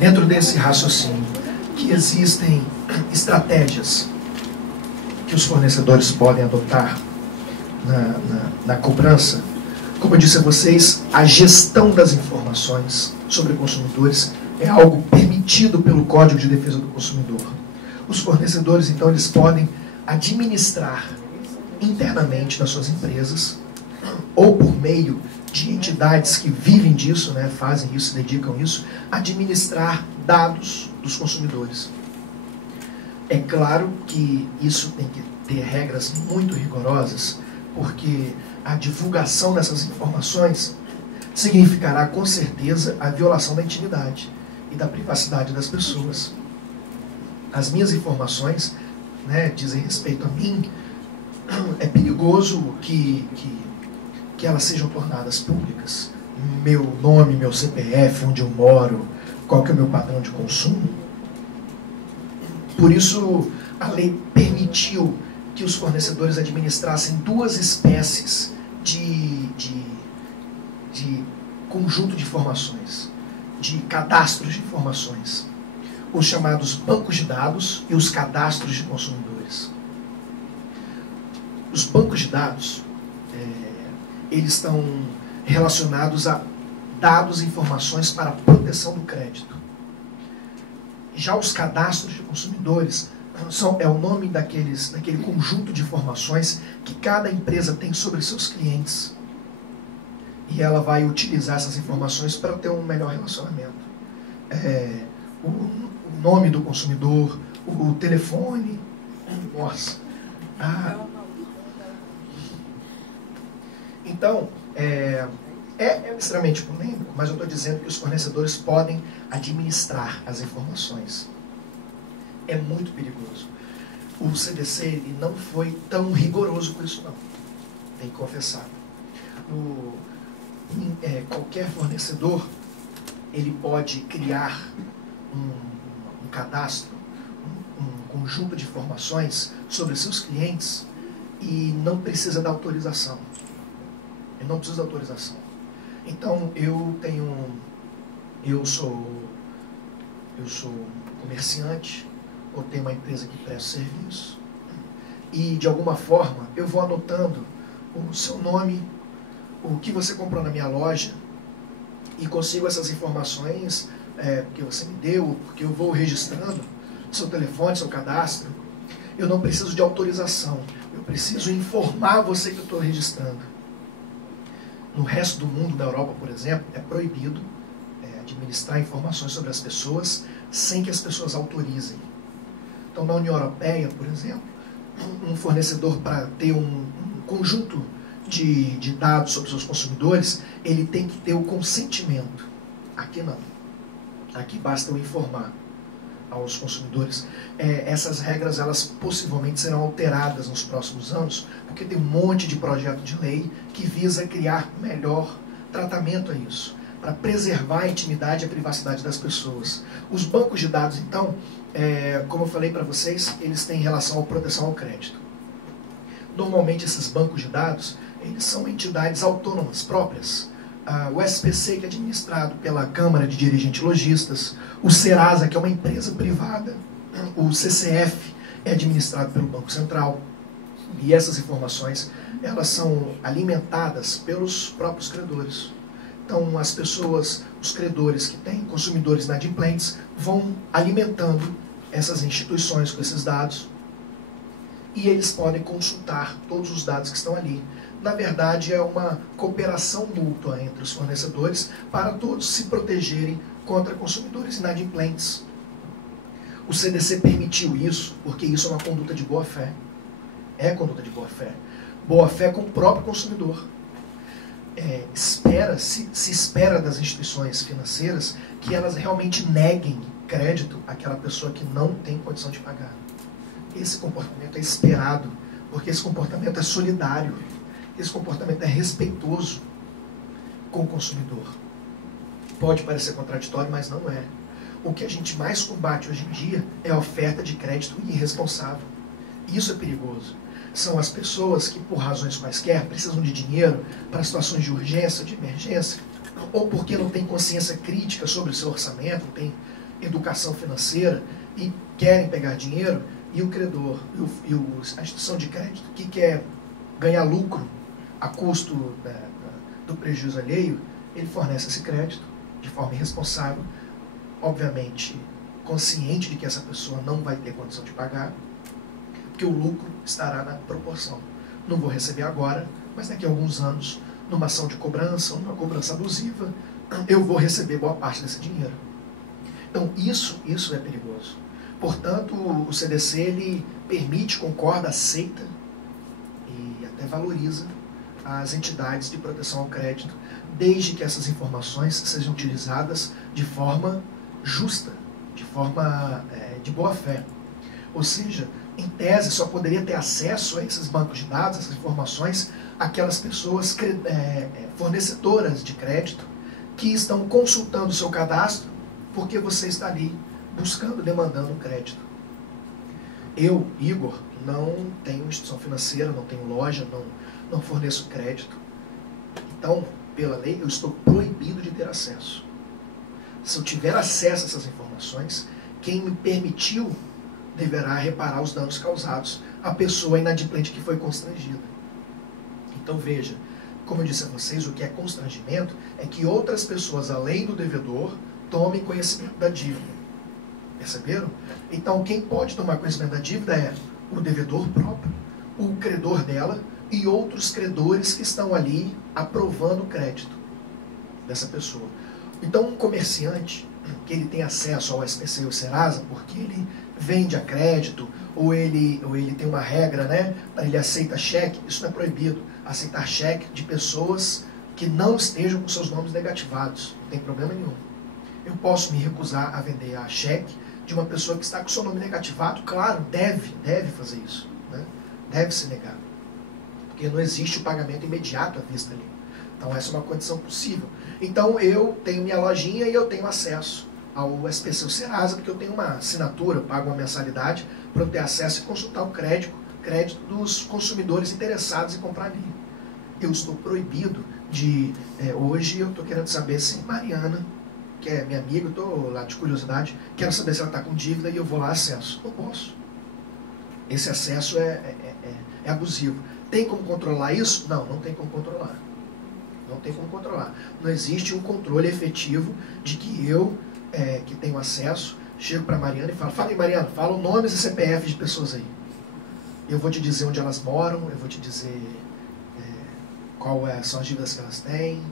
dentro desse raciocínio, que existem estratégias que os fornecedores podem adotar na cobrança. Como eu disse a vocês, a gestão das informações sobre consumidores é algo permitido pelo Código de Defesa do Consumidor. Os fornecedores, então, eles podem administrar internamente nas suas empresas, ou por meio de entidades que vivem disso, né, fazem isso, se dedicam a isso, administrar dados dos consumidores. É claro que isso tem que ter regras muito rigorosas, porque a divulgação dessas informações significará, com certeza, a violação da intimidade e da privacidade das pessoas. As minhas informações, né, dizem respeito a mim. É perigoso que elas sejam tornadas públicas. Meu nome, meu CPF, onde eu moro, qual que é o meu padrão de consumo. Por isso, a lei permitiu que os fornecedores administrassem duas espécies de conjunto de informações, de cadastros de informações. Os chamados bancos de dados e os cadastros de consumidores. Os bancos de dados, eles estão relacionados a dados e informações para a proteção do crédito. Já os cadastros de consumidores é o nome daquele conjunto de informações que cada empresa tem sobre seus clientes. E ela vai utilizar essas informações para ter um melhor relacionamento. O nome do consumidor, o telefone, nossa. Então, é extremamente polêmico, mas eu estou dizendo que os fornecedores podem administrar as informações. É muito perigoso. O CDC ele não foi tão rigoroso com isso, não. Tem que confessar. Qualquer fornecedor ele pode criar um cadastro, um conjunto de informações sobre seus clientes e não precisa da autorização. Ele não precisa da autorização. Então, eu sou comerciante, ou tenho uma empresa que presta serviço, e de alguma forma eu vou anotando o seu nome, o que você comprou na minha loja, e consigo essas informações porque você me deu, porque eu vou registrando seu telefone, seu cadastro. Eu não preciso de autorização, eu preciso informar você que eu estou registrando. No resto do mundo, na Europa, por exemplo, é proibido administrar informações sobre as pessoas sem que as pessoas autorizem. Então, na União Europeia, por exemplo, um fornecedor, para ter um conjunto de dados sobre seus consumidores, ele tem que ter o consentimento. Aqui não. Aqui basta eu informar aos consumidores. Essas regras, elas possivelmente serão alteradas nos próximos anos, porque tem um monte de projeto de lei que visa criar melhor tratamento a isso, para preservar a intimidade e a privacidade das pessoas. Os bancos de dados, então, como eu falei para vocês, eles têm relação à proteção ao crédito. Normalmente, esses bancos de dados, eles são entidades autônomas, próprias. O SPC, que é administrado pela Câmara de Dirigentes Lojistas, o Serasa, que é uma empresa privada, o CCF é administrado pelo Banco Central, e essas informações, elas são alimentadas pelos próprios credores. Então, as pessoas, os credores que têm consumidores inadimplentes, vão alimentando essas instituições com esses dados, e eles podem consultar todos os dados que estão ali. Na verdade, é uma cooperação mútua entre os fornecedores para todos se protegerem contra consumidores inadimplentes. O CDC permitiu isso porque isso é uma conduta de boa-fé. É conduta de boa-fé. Boa-fé com o próprio consumidor. Se espera das instituições financeiras que elas realmente neguem crédito àquela pessoa que não tem condição de pagar. Esse comportamento é esperado, porque esse comportamento é solidário. Esse comportamento é respeitoso com o consumidor. Pode parecer contraditório, mas não é. O que a gente mais combate hoje em dia é a oferta de crédito irresponsável. Isso é perigoso. São as pessoas que, por razões quaisquer, precisam de dinheiro para situações de urgência, de emergência, ou porque não tem consciência crítica sobre o seu orçamento, não tem educação financeira e querem pegar dinheiro, e o credor, a instituição de crédito que quer ganhar lucro a custo do prejuízo alheio, ele fornece esse crédito de forma irresponsável, obviamente consciente de que essa pessoa não vai ter condição de pagar, porque o lucro estará na proporção. Não vou receber agora, mas daqui a alguns anos, numa ação de cobrança, numa cobrança abusiva, eu vou receber boa parte desse dinheiro. Então, isso é perigoso. Portanto, o CDC, ele permite, concorda, aceita e até valoriza as entidades de proteção ao crédito, desde que essas informações sejam utilizadas de forma justa, de forma de boa fé. Ou seja, em tese, só poderia ter acesso a esses bancos de dados, essas informações, aquelas pessoas fornecedoras de crédito que estão consultando o seu cadastro porque você está ali buscando, demandando um crédito. Eu, Igor, não tenho instituição financeira, não tenho loja, não forneço crédito. Então, pela lei, eu estou proibido de ter acesso. Se eu tiver acesso a essas informações, quem me permitiu deverá reparar os danos causados à pessoa inadimplente que foi constrangida. Então veja, como eu disse a vocês, o que é constrangimento é que outras pessoas, além do devedor, tomem conhecimento da dívida. Perceberam? Então quem pode tomar conhecimento da dívida é o devedor próprio, o credor dela e outros credores que estão ali aprovando o crédito dessa pessoa. Então um comerciante que ele tem acesso ao SPC e ao Serasa, porque ele vende a crédito, ou ele tem uma regra, né, ele aceita cheque, isso não é proibido, aceitar cheque de pessoas que não estejam com seus nomes negativados, não tem problema nenhum. Eu posso me recusar a vender a cheque de uma pessoa que está com seu nome negativado, claro, deve fazer isso, né? Deve se negar, porque não existe o pagamento imediato à vista ali. Então essa é uma condição possível. Então eu tenho minha lojinha e eu tenho acesso ao SPC ou Serasa, porque eu tenho uma assinatura, eu pago uma mensalidade para eu ter acesso e consultar o crédito dos consumidores interessados em comprar ali. Eu estou proibido de... hoje eu estou querendo saber se Mariana, que é minha amiga, eu estou lá de curiosidade, quero saber se ela está com dívida e eu vou lá acesso. Não posso. Esse acesso é abusivo. Tem como controlar isso? Não, não tem como controlar. Não tem como controlar. Não existe um controle efetivo de que eu, que tenho acesso, chego para a Mariana e falo, fala aí Mariana, fala o nomes e CPF de pessoas aí. Eu vou te dizer onde elas moram, eu vou te dizer quais são as dívidas que elas têm,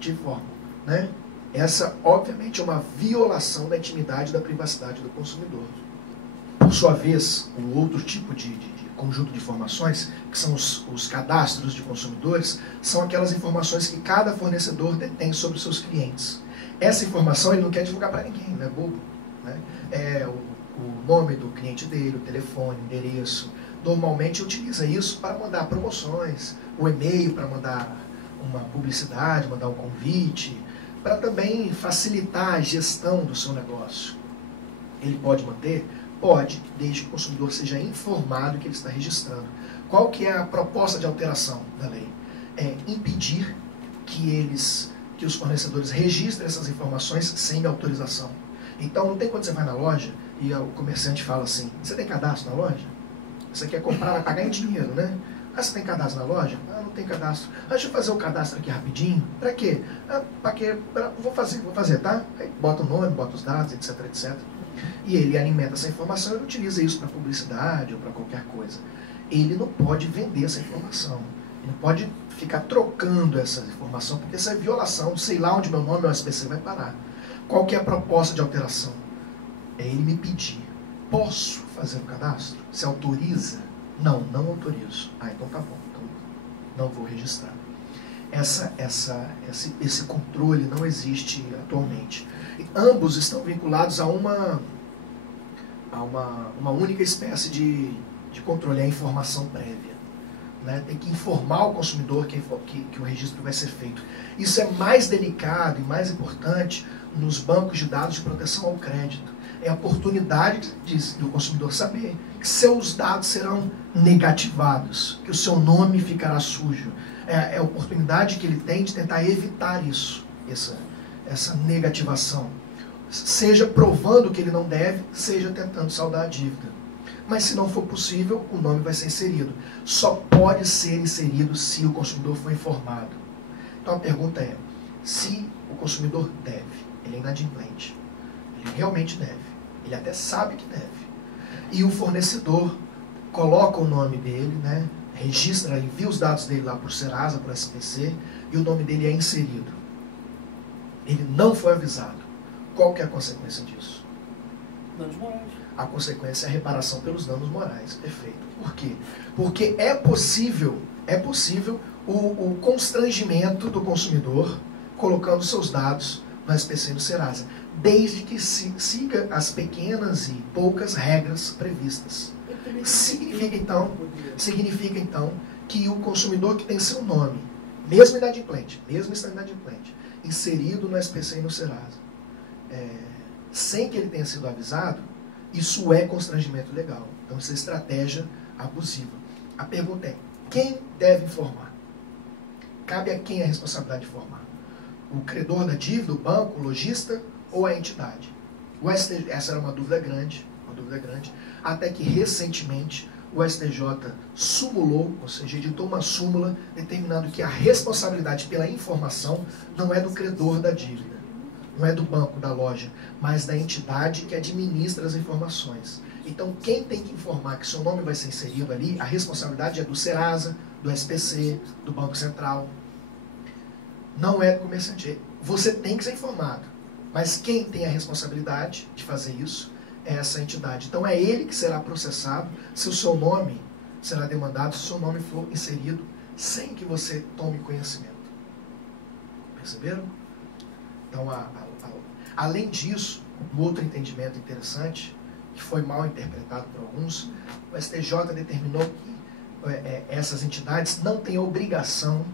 de forma, né? Essa, obviamente, é uma violação da intimidade e da privacidade do consumidor. Por sua vez, o outro tipo de conjunto de informações, que são os cadastros de consumidores, são aquelas informações que cada fornecedor detém sobre os seus clientes. Essa informação ele não quer divulgar para ninguém, não é bobo, né? É o nome do cliente dele, o telefone, o endereço. Normalmente utiliza isso para mandar promoções, o e-mail para mandar uma publicidade, mandar um convite, para também facilitar a gestão do seu negócio. Ele pode manter? Pode, desde que o consumidor seja informado que ele está registrando. Qual que é a proposta de alteração da lei? É impedir que os fornecedores registrem essas informações sem autorização. Então, não tem quando você vai na loja e o comerciante fala assim, você tem cadastro na loja? Você quer comprar, vai pagar em dinheiro, né? Ah, você tem cadastro na loja? Ah, não tem cadastro. Ah, deixa eu fazer o cadastro aqui rapidinho. Para quê? Ah, para quê? Vou fazer, tá? Aí bota o nome, bota os dados, etc, etc. E ele alimenta essa informação e utiliza isso para publicidade ou para qualquer coisa. Ele não pode vender essa informação. Ele não pode ficar trocando essa informação, porque essa é violação. Sei lá onde meu nome ou SPC vai parar. Qual que é a proposta de alteração? É ele me pedir. Posso fazer o cadastro? Se autoriza? Não, não autorizo. Ah, então tá bom. Então não vou registrar. Esse controle não existe atualmente. E ambos estão vinculados a uma única espécie de controle, a informação prévia. Né? Tem que informar o consumidor que o registro vai ser feito. Isso é mais delicado e mais importante nos bancos de dados de proteção ao crédito. É a oportunidade do consumidor saber que seus dados serão negativados, que o seu nome ficará sujo. É a oportunidade que ele tem de tentar evitar isso, essa negativação. seja provando que ele não deve, seja tentando saldar a dívida. Mas se não for possível, o nome vai ser inserido. Só pode ser inserido se o consumidor for informado. Então a pergunta é, se o consumidor deve, ele é inadimplente, ele realmente deve, ele até sabe que deve, e o fornecedor coloca o nome dele, né, registra, envia os dados dele lá por Serasa, por SPC, e o nome dele é inserido. Ele não foi avisado. Qual que é a consequência disso? Danos morais. A consequência é a reparação pelos danos morais. Perfeito. Por quê? Porque é possível o constrangimento do consumidor colocando seus dados no SPC e no Serasa, desde que siga as pequenas e poucas regras previstas. Significa então que o consumidor que tem seu nome, mesmo estando inadimplente, inserido no SPC e no Serasa, sem que ele tenha sido avisado, isso é constrangimento legal. Então isso é estratégia abusiva. A pergunta é, quem deve informar? Cabe a quem a responsabilidade de informar? O credor da dívida, o banco, o lojista ou a entidade? Essa era uma dúvida grande, até que recentemente o STJ sumulou, ou seja, editou uma súmula determinando que a responsabilidade pela informação não é do credor da dívida, não é do banco, da loja, mas da entidade que administra as informações. Então, quem tem que informar que seu nome vai ser inserido ali, a responsabilidade é do Serasa, do SPC, do Banco Central. Não é do comerciante. Você tem que ser informado, mas quem tem a responsabilidade de fazer isso é essa entidade. Então, é ele que será processado se o seu nome será demandado, se o seu nome for inserido sem que você tome conhecimento. Perceberam? Então, além disso, um outro entendimento interessante, que foi mal interpretado por alguns, o STJ determinou que essas entidades não têm a obrigação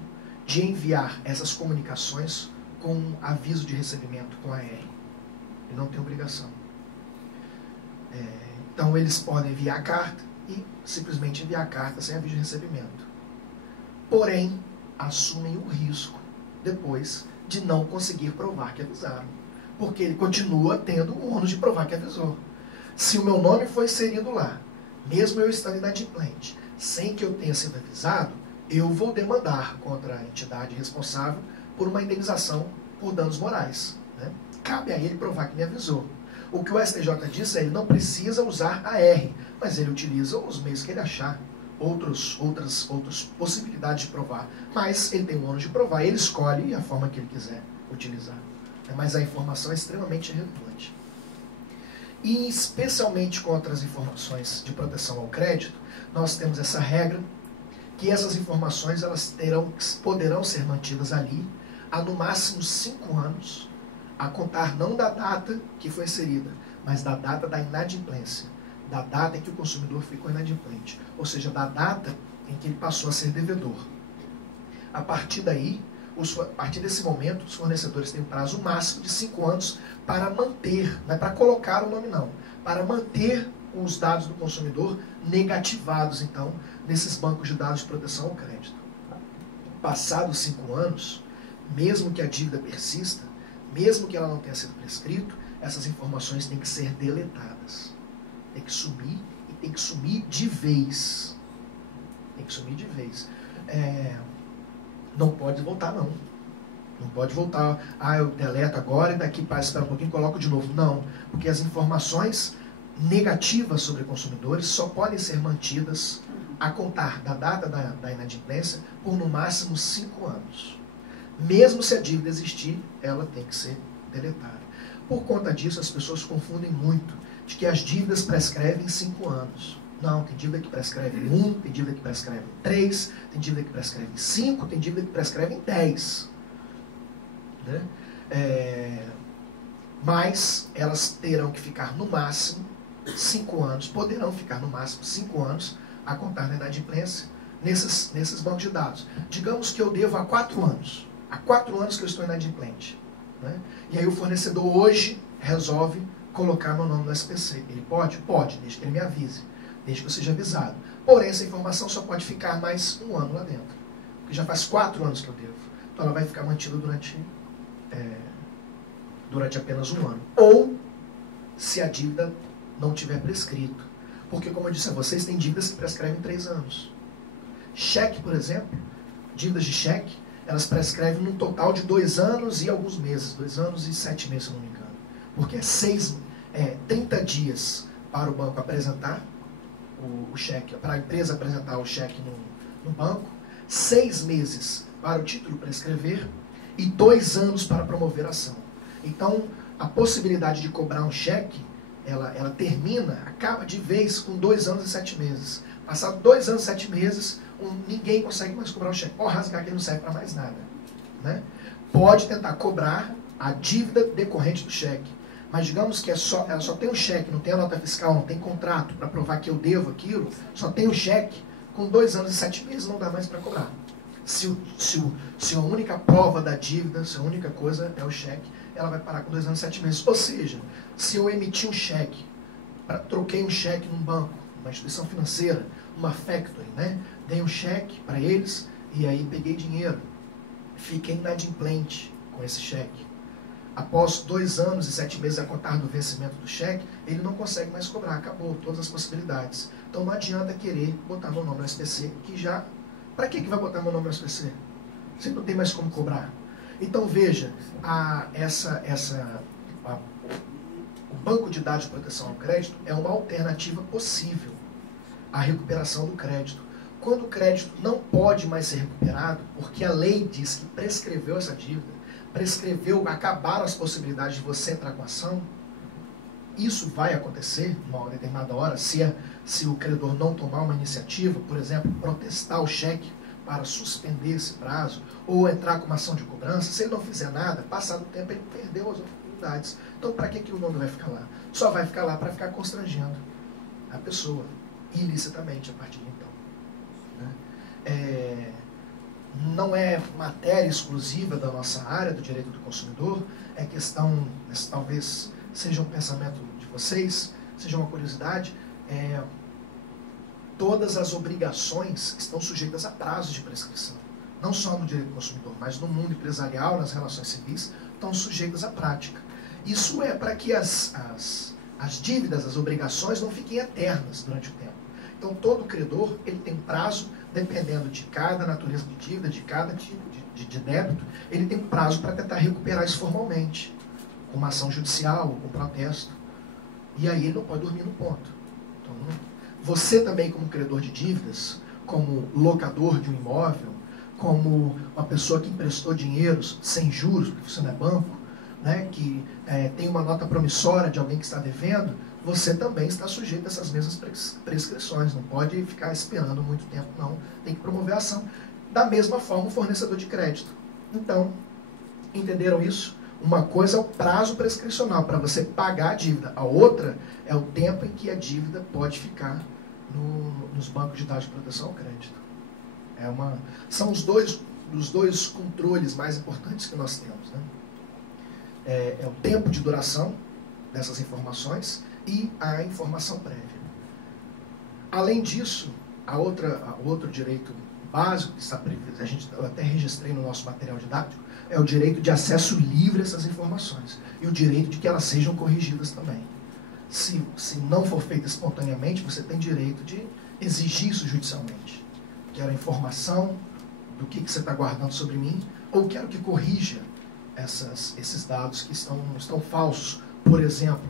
de enviar essas comunicações com aviso de recebimento, com AR. Ele não tem obrigação. Então, eles podem enviar a carta e simplesmente enviar a carta sem aviso de recebimento. Porém, assumem o risco, depois, de não conseguir provar que avisaram. Porque ele continua tendo o ônus de provar que avisou. Se o meu nome foi inserido lá, mesmo eu estando inadimplente, sem que eu tenha sido avisado, eu vou demandar contra a entidade responsável por uma indenização por danos morais. Né? Cabe a ele provar que me avisou. O que o STJ diz é que ele não precisa usar AR, mas ele utiliza os meios que ele achar, outras possibilidades de provar. Mas ele tem o ônus de provar, ele escolhe a forma que ele quiser utilizar. Mas a informação é extremamente relevante. E especialmente contra as informações de proteção ao crédito, nós temos essa regra que essas informações poderão ser mantidas ali há no máximo 5 anos, a contar não da data que foi inserida, mas da data da inadimplência, da data em que o consumidor ficou inadimplente, ou seja, da data em que ele passou a ser devedor. A partir desse momento, os fornecedores têm um prazo máximo de 5 anos para manter, não é para colocar o nome não, para manter os dados do consumidor negativados, então, nesses bancos de dados de proteção ao crédito. Passados 5 anos, mesmo que a dívida persista, mesmo que ela não tenha sido prescrito, essas informações têm que ser deletadas. Tem que sumir e tem que sumir de vez. Tem que sumir de vez. Não pode voltar, não. Não pode voltar. Eu deleto agora e daqui para esperar um pouquinho e coloco de novo. Não, porque as informações negativas sobre consumidores só podem ser mantidas a contar da data da inadimplência por no máximo 5 anos. Mesmo se a dívida existir, ela tem que ser deletada. Por conta disso, as pessoas confundem muito de que as dívidas prescrevem em 5 anos. Não, tem dívida que prescreve em 1, tem dívida que prescreve em 3, tem dívida que prescreve em 5, tem dívida que prescreve em 10. Né? Mas elas terão que ficar no máximo 5 anos, poderão ficar no máximo 5 anos a contar da inadimplência nesses bancos de dados. Digamos que eu devo há 4 anos. Há 4 anos que eu estou inadimplente. Né? E aí o fornecedor hoje resolve colocar meu nome no SPC. Ele pode? Pode, desde que ele me avise, desde que eu seja avisado. Porém, essa informação só pode ficar mais 1 ano lá dentro. Porque já faz 4 anos que eu devo. Então ela vai ficar mantida durante durante apenas um ano. Ou se a dívida não tiver prescrito. Porque, como eu disse a vocês, tem dívidas que prescrevem 3 anos. Cheque, por exemplo, dívidas de cheque, elas prescrevem num total de 2 anos e alguns meses. 2 anos e 7 meses, se não me engano. Porque é 30 dias para o banco apresentar o cheque, para a empresa apresentar o cheque no banco, 6 meses para o título prescrever e 2 anos para promover a ação. Então, a possibilidade de cobrar um cheque, ela termina, acaba de vez com 2 anos e 7 meses. Passado 2 anos e 7 meses, ninguém consegue mais cobrar o cheque. Pode rasgar que não serve para mais nada. Né? Pode tentar cobrar a dívida decorrente do cheque. Mas digamos que ela só tem o cheque, não tem a nota fiscal, não tem contrato para provar que eu devo aquilo, só tem o cheque, com 2 anos e 7 meses não dá mais para cobrar. Se a única prova da dívida, se a única coisa é o cheque, ela vai parar com 2 anos e 7 meses. Ou seja, se eu emitir um cheque, troquei um cheque num banco, uma instituição financeira, uma factory, né? Dei um cheque para eles e aí peguei dinheiro. Fiquei inadimplente com esse cheque. Após 2 anos e 7 meses a contar do vencimento do cheque, ele não consegue mais cobrar, acabou todas as possibilidades. Então não adianta querer botar meu nome no SPC, que já... Para que vai botar meu nome no SPC? Você não tem mais como cobrar. Então veja, o banco de dados de proteção ao crédito é uma alternativa possível à recuperação do crédito. Quando o crédito não pode mais ser recuperado, porque a lei diz que prescreveu essa dívida, acabaram as possibilidades de você entrar com ação, isso vai acontecer numa determinada hora, se o credor não tomar uma iniciativa, por exemplo, protestar o cheque para suspender esse prazo, ou entrar com uma ação de cobrança, se ele não fizer nada, passado o tempo ele perdeu as oportunidades. Então para que o nome vai ficar lá? Só vai ficar lá para ficar constrangendo a pessoa, ilicitamente, a partir de então. Né? Não é matéria exclusiva da nossa área do direito do consumidor, é questão, talvez seja um pensamento de vocês, seja uma curiosidade, todas as obrigações estão sujeitas a prazos de prescrição. Não só no direito do consumidor, mas no mundo empresarial, nas relações civis, estão sujeitas à prática. Isso é para que as dívidas, as obrigações não fiquem eternas durante o tempo. Então todo credor ele tem prazo, dependendo de cada natureza de dívida, de cada tipo de débito, ele tem um prazo para tentar recuperar isso formalmente, com uma ação judicial, com protesto. E aí ele não pode dormir no ponto. Então, você também, como credor de dívidas, como locador de um imóvel, como uma pessoa que emprestou dinheiro sem juros, porque você não é banco, né, que tem uma nota promissória de alguém que está devendo, você também está sujeito a essas mesmas prescrições. Não pode ficar esperando muito tempo, não. Tem que promover a ação. Da mesma forma, o fornecedor de crédito. Então, entenderam isso? Uma coisa é o prazo prescricional para você pagar a dívida. A outra é o tempo em que a dívida pode ficar nos bancos de dados de proteção ao crédito. São os dois controles mais importantes que nós temos. Né? É o tempo de duração dessas informações e a informação prévia. Além disso, outro direito básico que está previsto, eu até registrei no nosso material didático, é o direito de acesso livre a essas informações e o direito de que elas sejam corrigidas também. Se não for feito espontaneamente, você tem direito de exigir isso judicialmente. Quero a informação do que você está guardando sobre mim, ou quero que corrija esses dados que estão falsos. Por exemplo,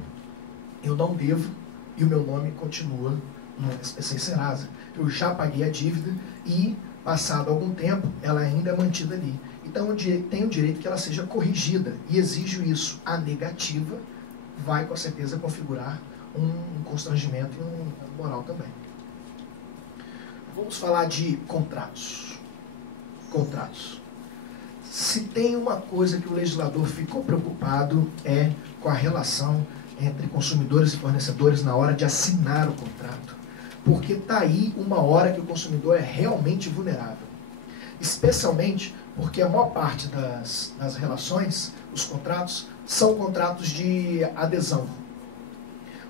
eu não devo e o meu nome continua no SPC Serasa. Eu já paguei a dívida e, passado algum tempo, ela ainda é mantida ali. Então, eu tenho o direito que ela seja corrigida e exijo isso. A negativa vai, com certeza, configurar um constrangimento e um moral também. Vamos falar de contratos. Contratos. Se tem uma coisa que o legislador ficou preocupado é com a relação entre consumidores e fornecedores na hora de assinar o contrato. Porque está aí uma hora que o consumidor é realmente vulnerável. Especialmente porque a maior parte das relações, os contratos, são contratos de adesão.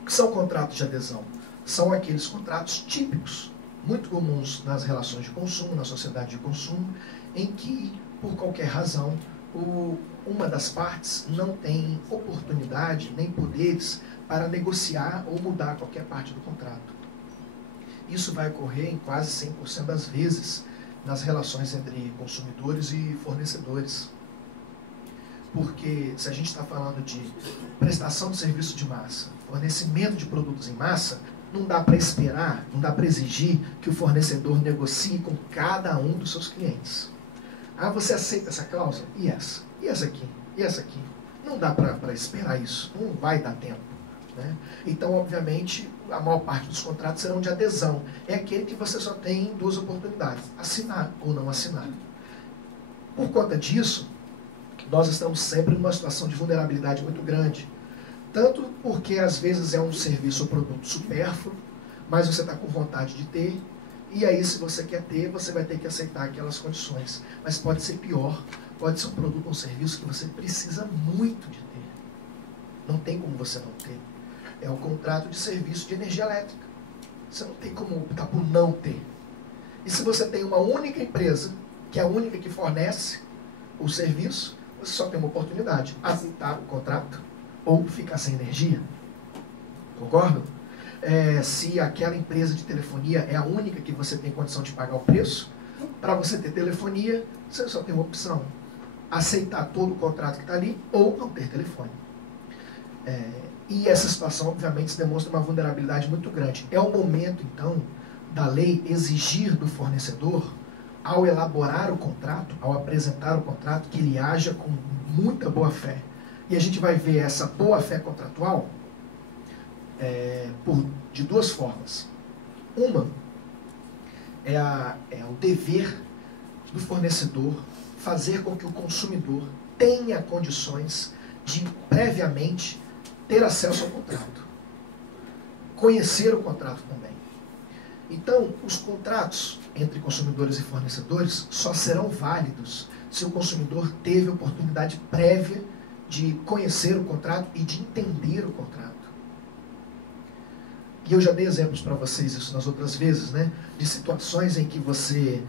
O que são contratos de adesão? São aqueles contratos típicos, muito comuns nas relações de consumo, na sociedade de consumo, em que, por qualquer razão, uma das partes não tem oportunidade nem poderes para negociar ou mudar qualquer parte do contrato. Isso vai ocorrer em quase 100% das vezes nas relações entre consumidores e fornecedores. Porque se a gente está falando de prestação de serviço de massa, fornecimento de produtos em massa, não dá para esperar, não dá para exigir que o fornecedor negocie com cada um dos seus clientes. Ah, você aceita essa cláusula? E essa? E essa aqui? E essa aqui? Não dá para esperar isso, não vai dar tempo. Né? Então, obviamente, a maior parte dos contratos serão de adesão. É aquele que você só tem duas oportunidades, assinar ou não assinar. Por conta disso, nós estamos sempre numa situação de vulnerabilidade muito grande. Tanto porque, às vezes, é um serviço ou produto supérfluo, mas você está com vontade de ter, e aí, se você quer ter, você vai ter que aceitar aquelas condições. Mas pode ser pior, pode ser um produto ou um serviço que você precisa muito de ter. Não tem como você não ter. É o contrato de serviço de energia elétrica. Você não tem como optar por não ter. E se você tem uma única empresa, que é a única que fornece o serviço, você só tem uma oportunidade: aceitar o contrato ou ficar sem energia. Concordo? Se aquela empresa de telefonia é a única que você tem condição de pagar o preço, para você ter telefonia, você só tem uma opção: aceitar todo o contrato que está ali ou não ter telefone. E essa situação, obviamente, se demonstra uma vulnerabilidade muito grande. É o momento, então, da lei exigir do fornecedor, ao elaborar o contrato, ao apresentar o contrato, que ele haja com muita boa-fé. E a gente vai ver essa boa-fé contratual de duas formas. Uma é o dever do fornecedor fazer com que o consumidor tenha condições de, previamente, ter acesso ao contrato. Conhecer o contrato também. Então, os contratos entre consumidores e fornecedores só serão válidos se o consumidor teve oportunidade prévia de conhecer o contrato e de entender o contrato. E eu já dei exemplos para vocês isso nas outras vezes, né? De situações em que você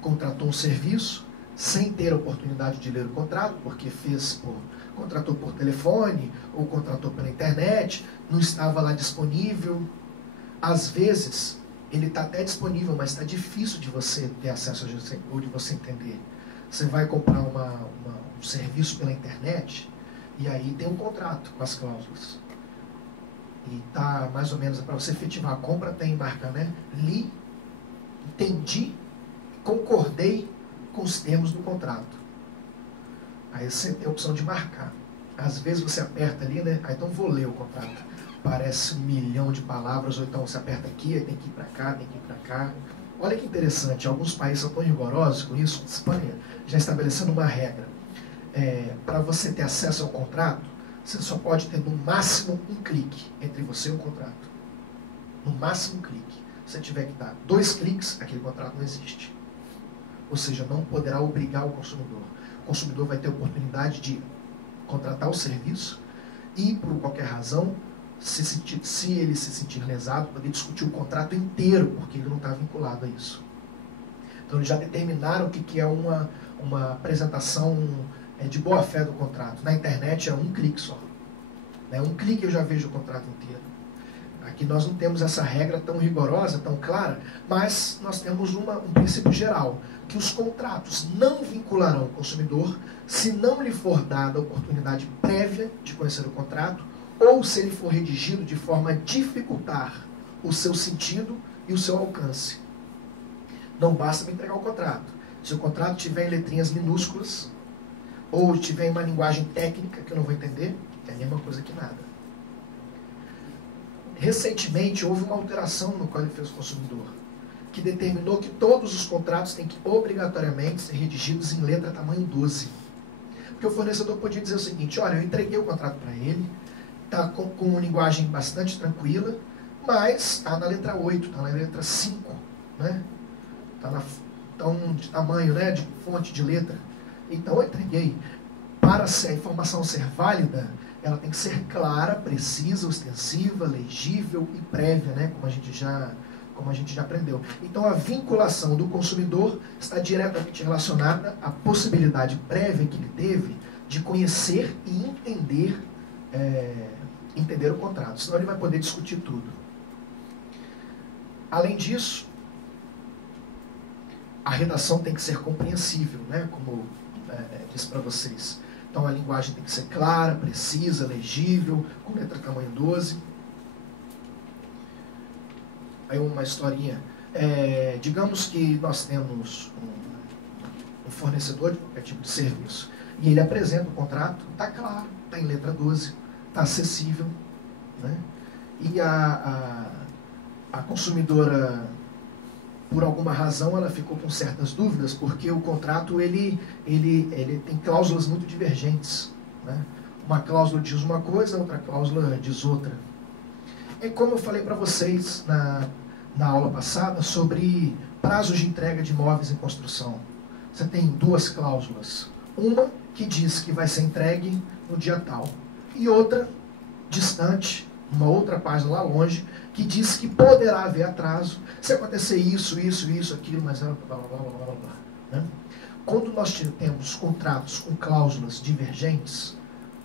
contratou um serviço sem ter a oportunidade de ler o contrato, porque contratou por telefone ou contratou pela internet, não estava lá disponível. Às vezes, ele está até disponível, mas está difícil de você ter acesso ou de você entender. Você vai comprar um serviço pela internet e aí tem um contrato com as cláusulas. E tá mais ou menos para você efetivar a compra, tem marca, né? Li, entendi, concordei com os termos do contrato. Aí você tem a opção de marcar. Às vezes você aperta ali, né? Aí então vou ler o contrato. Parece 1 milhão de palavras, ou então você aperta aqui, aí tem que ir para cá, tem que ir para cá. Olha que interessante, alguns países são tão rigorosos com isso. Espanha já estabelecendo uma regra. Para você ter acesso ao contrato, você só pode ter no máximo um clique entre você e o contrato. No máximo um clique. Se você tiver que dar 2 cliques, aquele contrato não existe. Ou seja, não poderá obrigar o consumidor. O consumidor vai ter a oportunidade de contratar o serviço e, por qualquer razão, se ele se sentir lesado, poder discutir o contrato inteiro, porque ele não está vinculado a isso. Então, eles já determinaram o que é uma apresentação de boa-fé do contrato. Na internet é um clique só. Um clique eu já vejo o contrato inteiro. Aqui nós não temos essa regra tão rigorosa, tão clara, mas nós temos um princípio geral, que os contratos não vincularão o consumidor se não lhe for dada a oportunidade prévia de conhecer o contrato, ou se ele for redigido de forma a dificultar o seu sentido e o seu alcance. Não basta me entregar o contrato. Se o contrato tiver em letrinhas minúsculas, ou tiver em uma linguagem técnica que eu não vou entender, é a mesma coisa que nada. Recentemente houve uma alteração no Código de Defesa do Consumidor, que determinou que todos os contratos têm que obrigatoriamente ser redigidos em letra tamanho 12. Porque o fornecedor podia dizer o seguinte: olha, eu entreguei o contrato para ele, está com uma linguagem bastante tranquila, mas está na letra 8, está na letra 5, né? Está de tamanho, né, de fonte de letra. Então eu entreguei. Para a informação ser válida, ela tem que ser clara, precisa, ostensiva, legível e prévia, né, como a gente já como a gente já aprendeu. Então, a vinculação do consumidor está diretamente relacionada à possibilidade prévia que ele teve de conhecer e entender o contrato. Senão ele vai poder discutir tudo. Além disso, a redação tem que ser compreensível, né? Como disse para vocês. Então, a linguagem tem que ser clara, precisa, legível, com letra tamanho 12. Aí uma historinha. Digamos que nós temos um fornecedor de qualquer tipo de serviço. E ele apresenta o contrato, está claro, está em letra 12, está acessível. Né? E a consumidora, por alguma razão, ela ficou com certas dúvidas, porque o contrato ele tem cláusulas muito divergentes. Né? Uma cláusula diz uma coisa, outra cláusula diz outra. É como eu falei para vocês na aula passada sobre prazos de entrega de imóveis em construção. Você tem duas cláusulas. Uma que diz que vai ser entregue no dia tal. E outra, distante, uma outra página lá longe, que diz que poderá haver atraso se acontecer isso, aquilo, mas blá, blá, blá, blá, blá, blá, né? Quando nós temos contratos com cláusulas divergentes,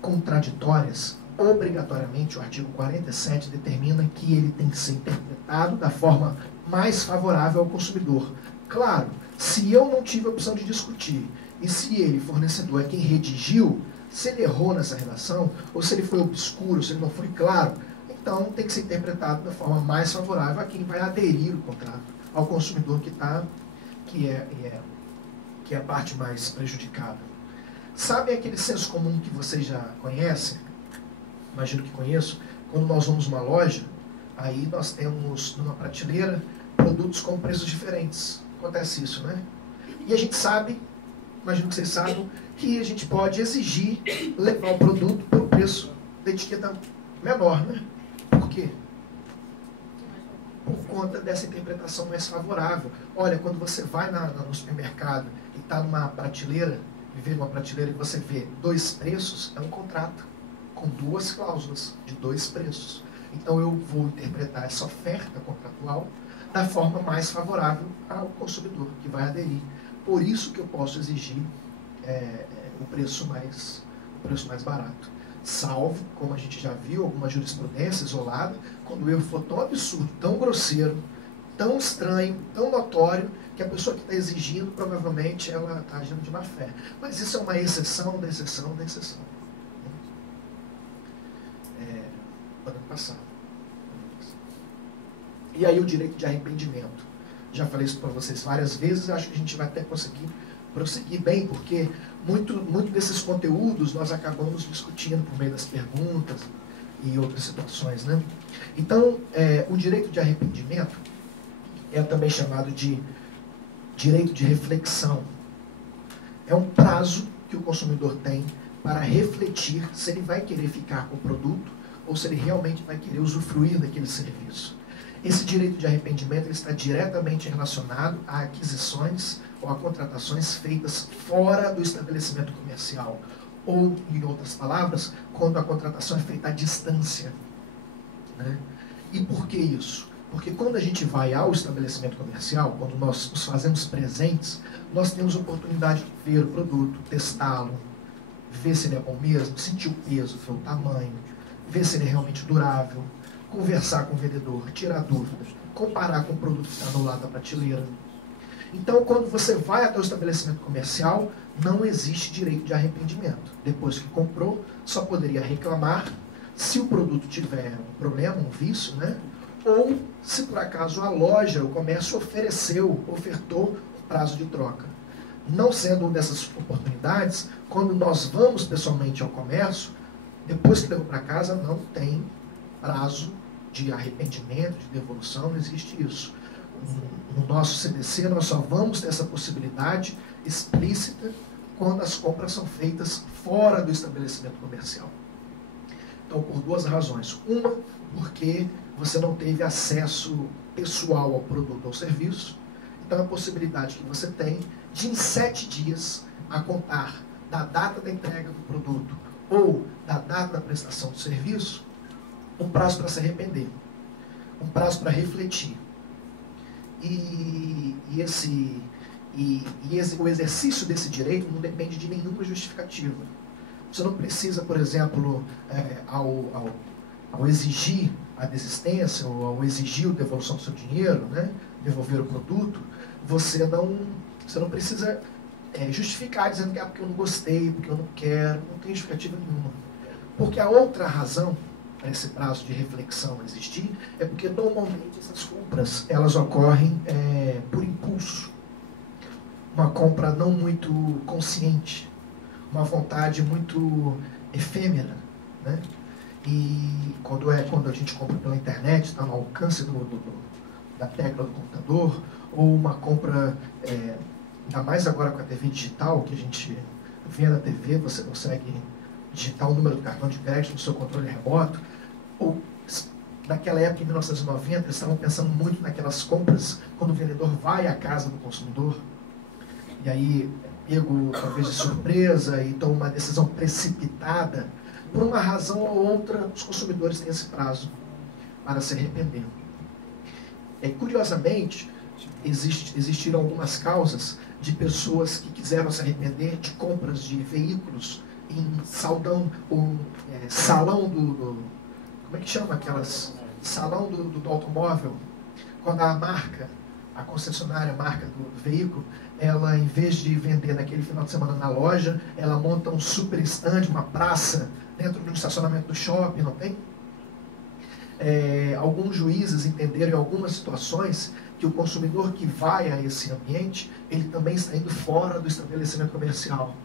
contraditórias, obrigatoriamente o artigo 47 determina que ele tem que ser interpretado da forma mais favorável ao consumidor. Claro, se eu não tive a opção de discutir, e se ele, fornecedor, é quem redigiu, se ele errou nessa redação, ou se ele foi obscuro, se ele não foi claro, então tem que ser interpretado da forma mais favorável a quem vai aderir o contrato, ao consumidor que é a parte mais prejudicada. Sabe aquele senso comum que vocês já conhecem? Imagino que conheço. Quando nós vamos numa loja, aí nós temos numa prateleira produtos com preços diferentes. Acontece isso, né? E a gente sabe, imagino que vocês sabem, que a gente pode exigir levar o produto pelo preço da etiqueta menor, né? Por quê? Por conta dessa interpretação mais favorável. Olha, quando você vai no supermercado e está numa prateleira, e vê uma prateleira e você vê dois preços, é um contrato com duas cláusulas de dois preços. Então eu vou interpretar essa oferta contratual da forma mais favorável ao consumidor, que vai aderir. Por isso que eu posso exigir o preço mais barato. Salvo, como a gente já viu, alguma jurisprudência isolada, quando o erro for tão absurdo, tão grosseiro, tão estranho, tão notório, que a pessoa que está exigindo, provavelmente, ela está agindo de má fé. Mas isso é uma exceção da exceção da exceção. Podemos passar. E aí o direito de arrependimento. Já falei isso para vocês várias vezes, acho que a gente vai até conseguir prosseguir bem, porque muito desses conteúdos nós acabamos discutindo por meio das perguntas e outras situações, né? Então, o direito de arrependimento é também chamado de direito de reflexão. É um prazo que o consumidor tem para refletir se ele vai querer ficar com o produto ou se ele realmente vai querer usufruir daquele serviço. Esse direito de arrependimento ele está diretamente relacionado a aquisições ou a contratações feitas fora do estabelecimento comercial. Ou, em outras palavras, quando a contratação é feita à distância. Né? E por que isso? Porque quando a gente vai ao estabelecimento comercial, quando nós nos fazemos presentes, nós temos a oportunidade de ver o produto, testá-lo, ver se ele é bom mesmo, sentir o peso, ver o tamanho, ver se ele é realmente durável, conversar com o vendedor, tirar dúvidas, comparar com o produto que está do lado da prateleira. Então, quando você vai até o estabelecimento comercial, não existe direito de arrependimento. Depois que comprou, só poderia reclamar se o produto tiver um problema, um vício, né? Ou se por acaso a loja, o comércio ofertou um prazo de troca. Não sendo uma dessas oportunidades, quando nós vamos pessoalmente ao comércio, depois que levou para casa, não tem prazo de arrependimento, de devolução, não existe isso. No nosso CDC, nós só vamos ter essa possibilidade explícita quando as compras são feitas fora do estabelecimento comercial. Então, por duas razões. Uma, porque você não teve acesso pessoal ao produto ou serviço. Então, a possibilidade que você tem de, em 7 dias, a contar da data da entrega do produto ou da data da prestação do serviço, um prazo para se arrepender, um prazo para refletir. o exercício desse direito não depende de nenhuma justificativa. Você não precisa, por exemplo, ao exigir a desistência ou ao exigir a devolução do seu dinheiro, né, devolver o produto, você não precisa justificar dizendo que porque eu não gostei, porque eu não quero, não tem justificativa nenhuma. Porque a outra razão para esse prazo de reflexão existir é porque normalmente essas compras elas ocorrem por impulso. Uma compra não muito consciente, uma vontade muito efêmera, né? E quando a gente compra pela internet, está no alcance da tecla do computador, ou uma compra, ainda mais agora com a TV digital, que a gente vê na TV, você consegue digitar o número do cartão de crédito no seu controle remoto, ou naquela época, em 1990, eles estavam pensando muito naquelas compras, quando o vendedor vai à casa do consumidor, e aí pego talvez de surpresa e toma uma decisão precipitada, por uma razão ou outra, os consumidores têm esse prazo para se arrepender. Curiosamente, existiram algumas causas de pessoas que quiseram se arrepender de compras de veículos em salão do como é que chama aquelas? Salão do automóvel, quando a concessionária, a marca do veículo, ela, em vez de vender naquele final de semana na loja, ela monta um super stand, uma praça, dentro de um estacionamento do shopping, não tem? Alguns juízes entenderam em algumas situações que o consumidor que vai a esse ambiente, ele também está indo fora do estabelecimento comercial.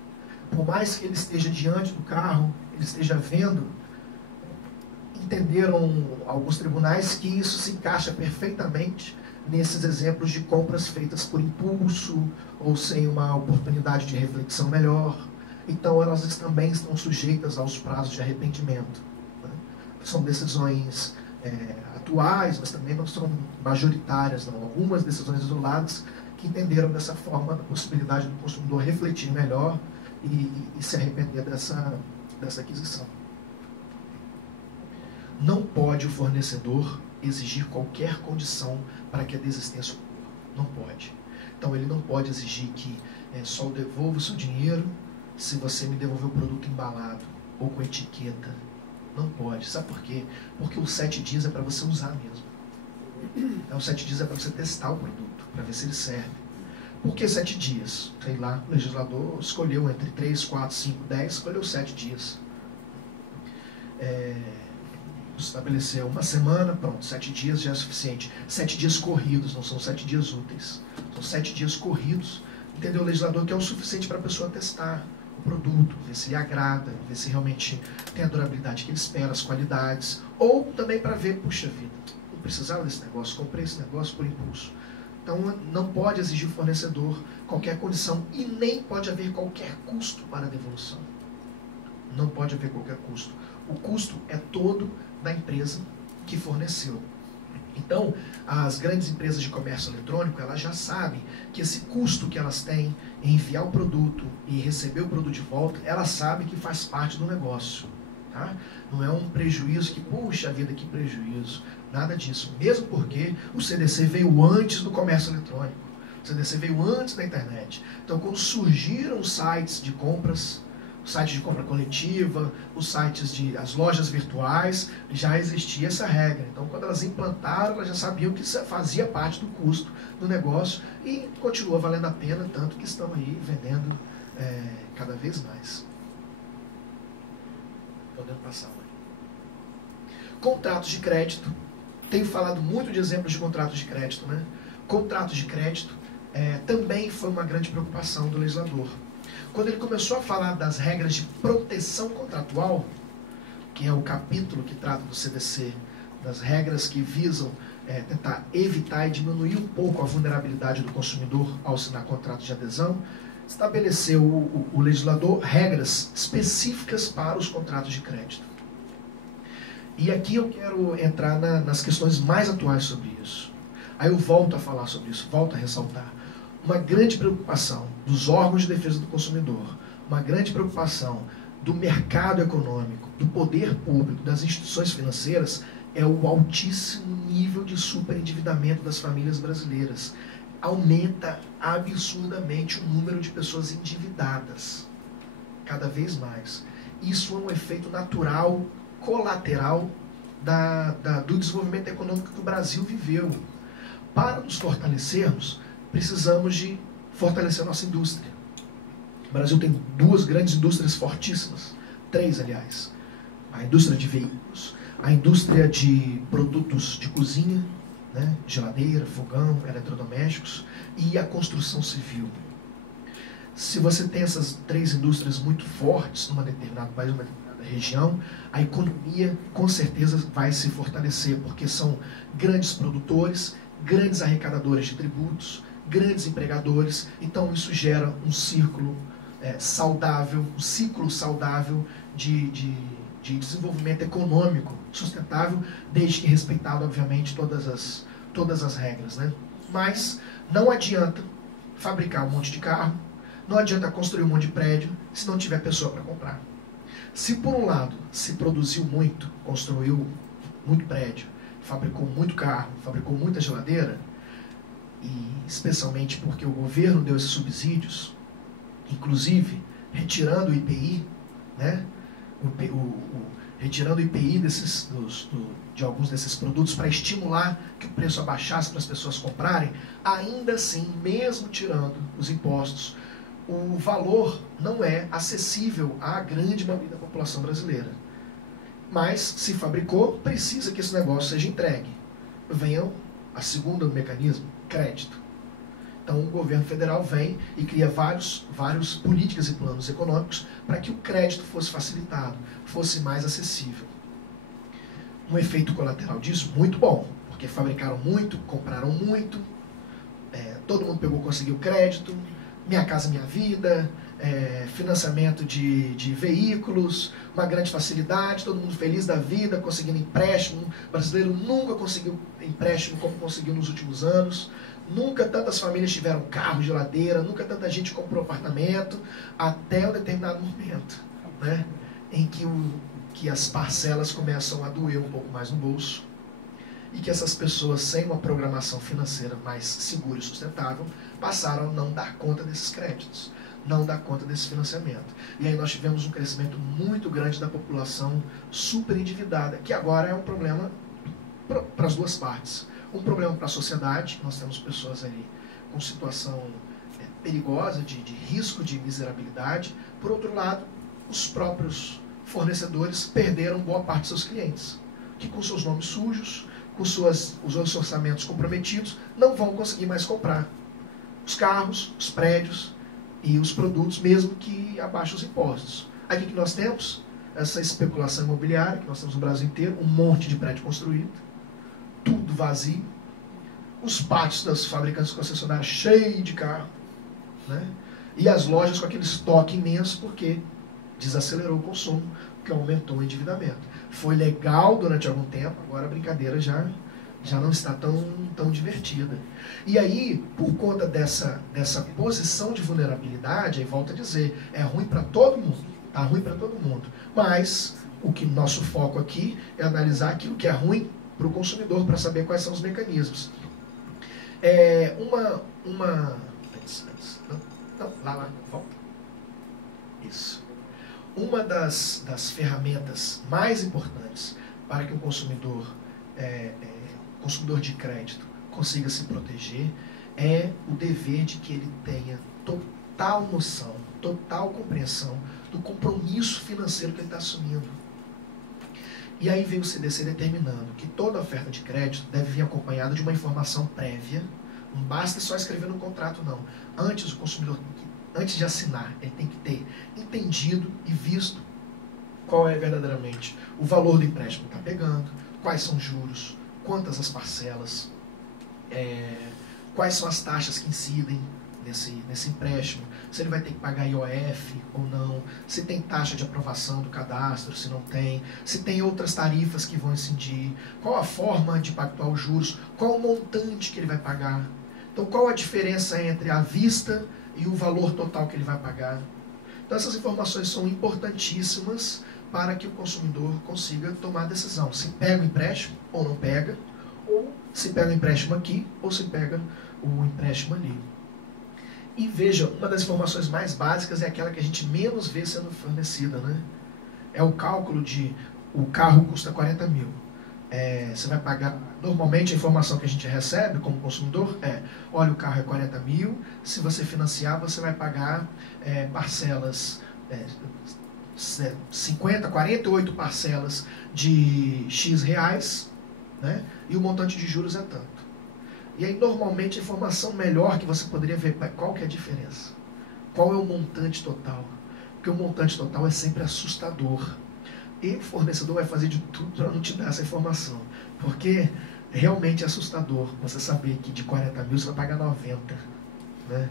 Por mais que ele esteja diante do carro, ele esteja vendo, entenderam alguns tribunais que isso se encaixa perfeitamente nesses exemplos de compras feitas por impulso ou sem uma oportunidade de reflexão melhor. Então elas também estão sujeitas aos prazos de arrependimento, né? São decisões atuais, mas também não são majoritárias, não. Algumas decisões isoladas que entenderam dessa forma a possibilidade do consumidor refletir melhor e se arrepender dessa aquisição. Não pode o fornecedor exigir qualquer condição para que a desistência ocorra. Não pode. Então ele não pode exigir que só devolva o seu dinheiro se você me devolver o produto embalado ou com etiqueta. Não pode. Sabe por quê? Porque os 7 dias é para você usar mesmo. Os 7 dias é para você testar o produto, para ver se ele serve. Por que 7 dias? Sei lá, o legislador escolheu entre 3, 4, 5, 10, escolheu 7 dias. Estabeleceu uma semana, pronto, 7 dias já é suficiente. 7 dias corridos, não são 7 dias úteis. São 7 dias corridos. Entendeu o legislador que é o suficiente para a pessoa testar o produto, ver se lhe agrada, ver se realmente tem a durabilidade que ele espera, as qualidades. Ou também para ver, puxa vida, não precisava desse negócio, comprei esse negócio por impulso. Então não pode exigir o fornecedor qualquer condição e nem pode haver qualquer custo para a devolução. Não pode haver qualquer custo. O custo é todo da empresa que forneceu. Então, as grandes empresas de comércio eletrônico, elas já sabem que esse custo que elas têm em enviar o produto e receber o produto de volta, elas sabem que faz parte do negócio. Tá? Não é um prejuízo que, puxa vida, que prejuízo. Nada disso. Mesmo porque o CDC veio antes do comércio eletrônico. O CDC veio antes da internet. Então, quando surgiram os sites de compras, os sites de compra coletiva, as lojas virtuais, já existia essa regra. Então, quando elas implantaram, elas já sabiam que isso fazia parte do custo do negócio e continua valendo a pena, tanto que estão aí vendendo cada vez mais. Podendo passar, mãe. Contratos de crédito. Tenho falado muito de exemplos de contratos de crédito, né? Contratos de crédito também foi uma grande preocupação do legislador. Quando ele começou a falar das regras de proteção contratual, que é o capítulo que trata do CDC, das regras que visam tentar evitar e diminuir um pouco a vulnerabilidade do consumidor ao assinar contratos de adesão, estabeleceu o legislador regras específicas para os contratos de crédito. E aqui eu quero entrar nas questões mais atuais sobre isso. Aí eu volto a falar sobre isso, volto a ressaltar. Uma grande preocupação dos órgãos de defesa do consumidor, uma grande preocupação do mercado econômico, do poder público, das instituições financeiras, é o altíssimo nível de superendividamento das famílias brasileiras. Aumenta absurdamente o número de pessoas endividadas, cada vez mais. Isso é um efeito natural, colateral do desenvolvimento econômico que o Brasil viveu. Para nos fortalecermos, precisamos de fortalecer a nossa indústria. O Brasil tem duas grandes indústrias fortíssimas, três, aliás. A indústria de veículos, a indústria de produtos de cozinha, né, geladeira, fogão, eletrodomésticos, e a construção civil. Se você tem essas três indústrias muito fortes numa determinado país, numa determinada região, a economia com certeza vai se fortalecer, porque são grandes produtores, grandes arrecadadores de tributos, grandes empregadores. Então isso gera um círculo saudável, um ciclo saudável de desenvolvimento econômico sustentável, desde que respeitado, obviamente, todas as regras, né? Mas não adianta fabricar um monte de carro, não adianta construir um monte de prédio se não tiver pessoa para comprar. Se por um lado se produziu muito, construiu muito prédio, fabricou muito carro, fabricou muita geladeira, e especialmente porque o governo deu esses subsídios, inclusive retirando o IPI, né? Retirando o IPI de alguns desses produtos para estimular que o preço abaixasse para as pessoas comprarem, ainda assim, mesmo tirando os impostos, o valor não é acessível à grande maioria da população brasileira. Mas, se fabricou, precisa que esse negócio seja entregue. Venha a segundo mecanismo, crédito. Então, o governo federal vem e cria vários políticas e planos econômicos para que o crédito fosse facilitado, fosse mais acessível. Um efeito colateral disso, muito bom, porque fabricaram muito, compraram muito, todo mundo conseguiu crédito, Minha Casa Minha Vida, financiamento de veículos, uma grande facilidade, todo mundo feliz da vida, conseguindo empréstimo. O brasileiro nunca conseguiu empréstimo como conseguiu nos últimos anos. Nunca tantas famílias tiveram carro, geladeira, nunca tanta gente comprou apartamento, até um determinado momento, né, em que as parcelas começam a doer um pouco mais no bolso, e que essas pessoas, sem uma programação financeira mais segura e sustentável, passaram a não dar conta desses créditos, não dar conta desse financiamento. E aí nós tivemos um crescimento muito grande da população super endividada, que agora é um problema para as duas partes. Um problema para a sociedade, nós temos pessoas ali com situação perigosa, de risco de miserabilidade. Por outro lado, os próprios fornecedores perderam boa parte de seus clientes, que com seus nomes sujos, com os orçamentos comprometidos, não vão conseguir mais comprar os carros, os prédios e os produtos, mesmo que abaixem os impostos. Aí o que nós temos? Essa especulação imobiliária, que nós temos no Brasil inteiro, um monte de prédio construído, tudo vazio, os pátios das fabricantes concessionárias cheios de carro, né? E as lojas com aquele estoque imenso, porque desacelerou o consumo, porque aumentou o endividamento. Foi legal durante algum tempo, agora a brincadeira já não está tão divertida. E aí, por conta dessa posição de vulnerabilidade, aí volto a dizer, é ruim para todo mundo, tá ruim para todo mundo. Mas o que nosso foco aqui é analisar aquilo que é ruim para o consumidor, para saber quais são os mecanismos. Volta. Isso. Uma das ferramentas mais importantes para que o consumidor de crédito consiga se proteger é o dever de que ele tenha total noção, total compreensão do compromisso financeiro que ele está assumindo. E aí veio o CDC determinando que toda oferta de crédito deve vir acompanhada de uma informação prévia. Não basta só escrever no contrato, não. Antes, o consumidor, antes de assinar, ele tem que ter entendido e visto qual é verdadeiramente o valor do empréstimo que está pegando, quais são os juros, quantas as parcelas, quais são as taxas que incidem nesse empréstimo, se ele vai ter que pagar IOF ou não, se tem taxa de aprovação do cadastro, se não tem, se tem outras tarifas que vão incidir, qual a forma de pactuar os juros, qual o montante que ele vai pagar. Então, qual a diferença entre a vista e o valor total que ele vai pagar. Então, essas informações são importantíssimas para que o consumidor consiga tomar a decisão, se pega o empréstimo ou não pega, ou se pega o empréstimo aqui, ou se pega o empréstimo ali. E veja, uma das informações mais básicas é aquela que a gente menos vê sendo fornecida, né? É o cálculo de o carro custa 40 mil. Você vai pagar, normalmente a informação que a gente recebe como consumidor olha, o carro é 40 mil, se você financiar você vai pagar parcelas, 50, 48 parcelas de X reais, né? E o montante de juros é tanto. E aí normalmente a informação melhor que você poderia ver, qual que é a diferença? Qual é o montante total? Porque o montante total é sempre assustador. E o fornecedor vai fazer de tudo para não te dar essa informação. Porque realmente é assustador você saber que de 40 mil você vai pagar 90. Né?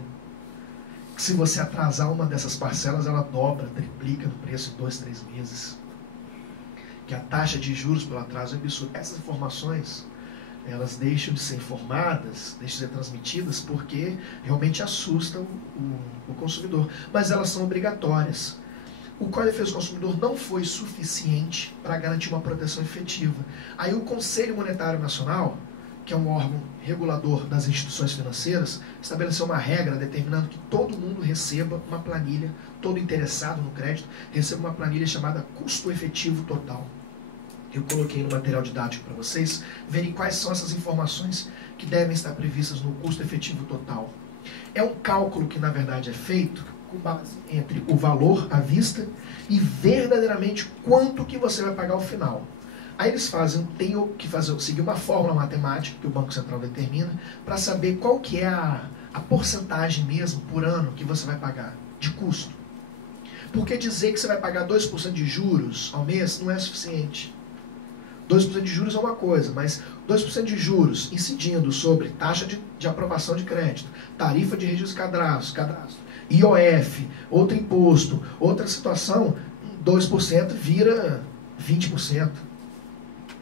Se você atrasar uma dessas parcelas, ela dobra, triplica no preço em 2, 3 meses. Que a taxa de juros pelo atraso é absurda. Essas informações, elas deixam de ser informadas, deixam de ser transmitidas, porque realmente assustam o consumidor. Mas elas são obrigatórias. O Código de Defesa do Consumidor não foi suficiente para garantir uma proteção efetiva. Aí o Conselho Monetário Nacional, que é um órgão regulador das instituições financeiras, estabeleceu uma regra determinando que todo mundo receba uma planilha, todo interessado no crédito, receba uma planilha chamada custo efetivo total. Eu coloquei no material didático para vocês verem quais são essas informações que devem estar previstas no custo efetivo total. É um cálculo que, na verdade, é feito com base entre o valor à vista e verdadeiramente quanto que você vai pagar ao final. Aí eles têm que seguir uma fórmula matemática que o Banco Central determina para saber qual que é a porcentagem mesmo por ano que você vai pagar de custo. Porque dizer que você vai pagar 2% de juros ao mês não é suficiente. 2% de juros é uma coisa, mas 2% de juros incidindo sobre taxa de aprovação de crédito, tarifa de registro de cadastro, IOF, outro imposto, outra situação, 2% vira 20%.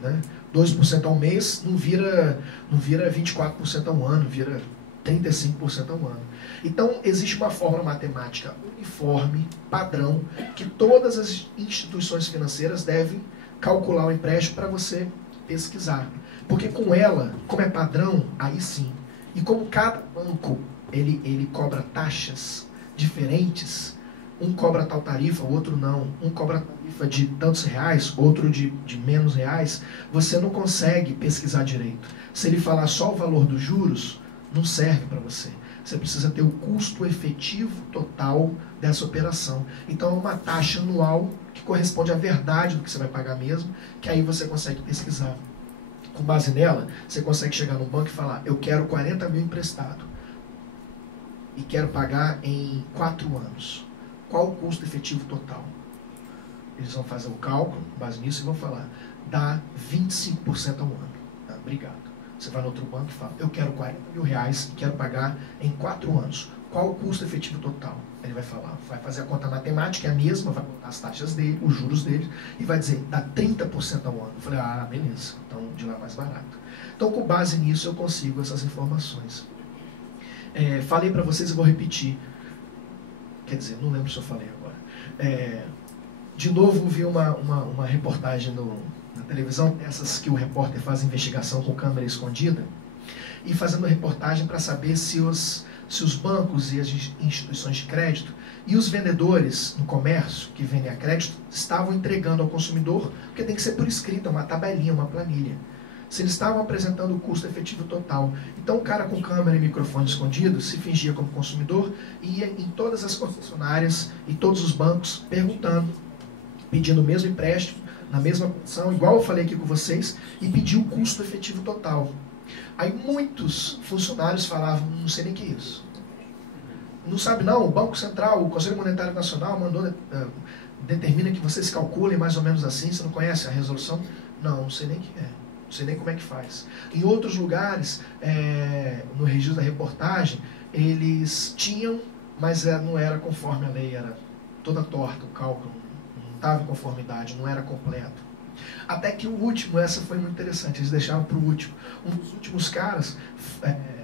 Né? 2% ao mês não vira 24% ao ano, vira 35% ao ano. Então, existe uma fórmula matemática uniforme, padrão, que todas as instituições financeiras devem calcular o empréstimo para você pesquisar. Porque com ela, como é padrão, aí sim. E como cada banco ele cobra taxas diferentes, um cobra tal tarifa, o outro não. Um cobra tarifa de tantos reais, outro de menos reais. Você não consegue pesquisar direito. Se ele falar só o valor dos juros, não serve para você. Você precisa ter o custo efetivo total dessa operação. Então, é uma taxa anual que corresponde à verdade do que você vai pagar mesmo, que aí você consegue pesquisar. Com base nela, você consegue chegar no banco e falar, eu quero 40 mil emprestado e quero pagar em 4 anos. Qual o custo efetivo total? Eles vão fazer o cálculo, com base nisso, e vão falar, dá 25% ao ano. Ah, obrigado. Você vai no outro banco e fala, eu quero 40 mil reais e quero pagar em 4 anos. Qual o custo efetivo total? Ele vai falar, vai fazer a conta matemática, é a mesma, vai botar as taxas dele, os juros dele, e vai dizer, dá 30% ao ano. Eu falei, ah, beleza, então de lá é mais barato. Então, com base nisso, eu consigo essas informações. Falei para vocês e vou repetir. Quer dizer, não lembro se eu falei agora. De novo, vi uma reportagem na televisão, essas que o repórter faz investigação com câmera escondida, e fazendo reportagem para saber se os bancos e as instituições de crédito e os vendedores no comércio que vendem a crédito estavam entregando ao consumidor, porque tem que ser por escrito, uma tabelinha, uma planilha. Se eles estavam apresentando o custo efetivo total. Então o cara com câmera e microfone escondido se fingia como consumidor e ia em todas as concessionárias e todos os bancos perguntando, pedindo o mesmo empréstimo, na mesma condição, igual eu falei aqui com vocês, e pediu o custo efetivo total. Aí muitos funcionários falavam, não sei nem o que é isso. Não sabe não, o Banco Central, o Conselho Monetário Nacional determina que vocês calculem mais ou menos assim, você não conhece a resolução? Não sei nem o que é. Não sei nem como é que faz. Em outros lugares, no registro da reportagem, eles tinham, mas não era conforme a lei, era toda torta o cálculo, não estava em conformidade, não era completo. Até que o último, essa foi muito interessante, eles deixaram para o último. Um dos últimos caras,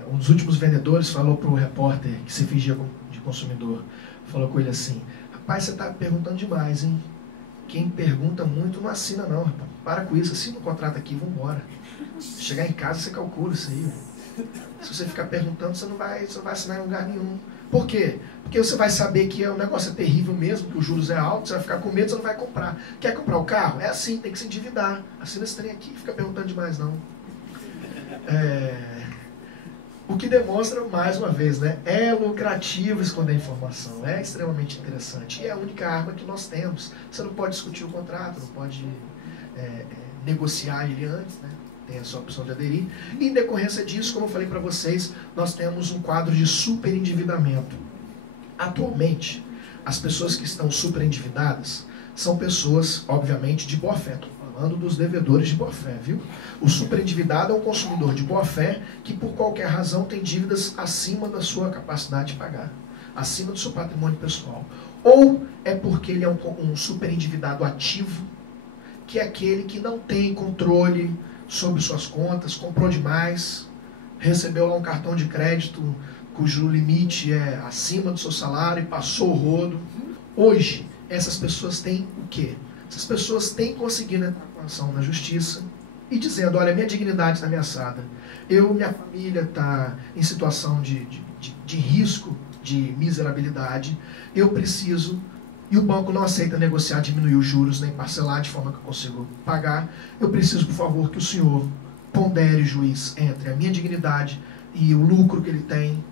um dos últimos vendedores falou para o repórter que se fingia de consumidor, falou com ele assim, rapaz, você está perguntando demais, hein? Quem pergunta muito não assina não, rapaz. Para com isso, assina o contrato aqui e vamos embora. Chegar em casa, você calcula isso aí. Se você ficar perguntando, você não vai assinar em lugar nenhum. Por quê? Porque você vai saber que o negócio é terrível mesmo, que os juros é alto, você vai ficar com medo, você não vai comprar. Quer comprar o carro? É assim, tem que se endividar. Assina esse trem aqui, fica perguntando demais não. O que demonstra, mais uma vez, né, é lucrativo esconder informação, é extremamente interessante. E é a única arma que nós temos. Você não pode discutir o contrato, não pode negociar ele antes, né? Tem essa opção de aderir. E em decorrência disso, como eu falei para vocês, nós temos um quadro de superendividamento. Atualmente, as pessoas que estão superendividadas são pessoas, obviamente, de boa fé. Estou falando dos devedores de boa fé, viu? O superendividado é um consumidor de boa fé que, por qualquer razão, tem dívidas acima da sua capacidade de pagar, acima do seu patrimônio pessoal. Ou é porque ele é um superendividado ativo, que é aquele que não tem controle sobre suas contas, comprou demais, recebeu lá um cartão de crédito cujo limite é acima do seu salário e passou o rodo. Hoje, essas pessoas têm o quê? Essas pessoas têm conseguido entrar com ação na justiça e dizendo, olha, minha dignidade está ameaçada, minha família está em situação de risco, de miserabilidade, eu preciso... E o banco não aceita negociar, diminuir os juros, nem parcelar de forma que eu consigo pagar. Eu preciso, por favor, que o senhor pondere, juiz, entre a minha dignidade e o lucro que ele tem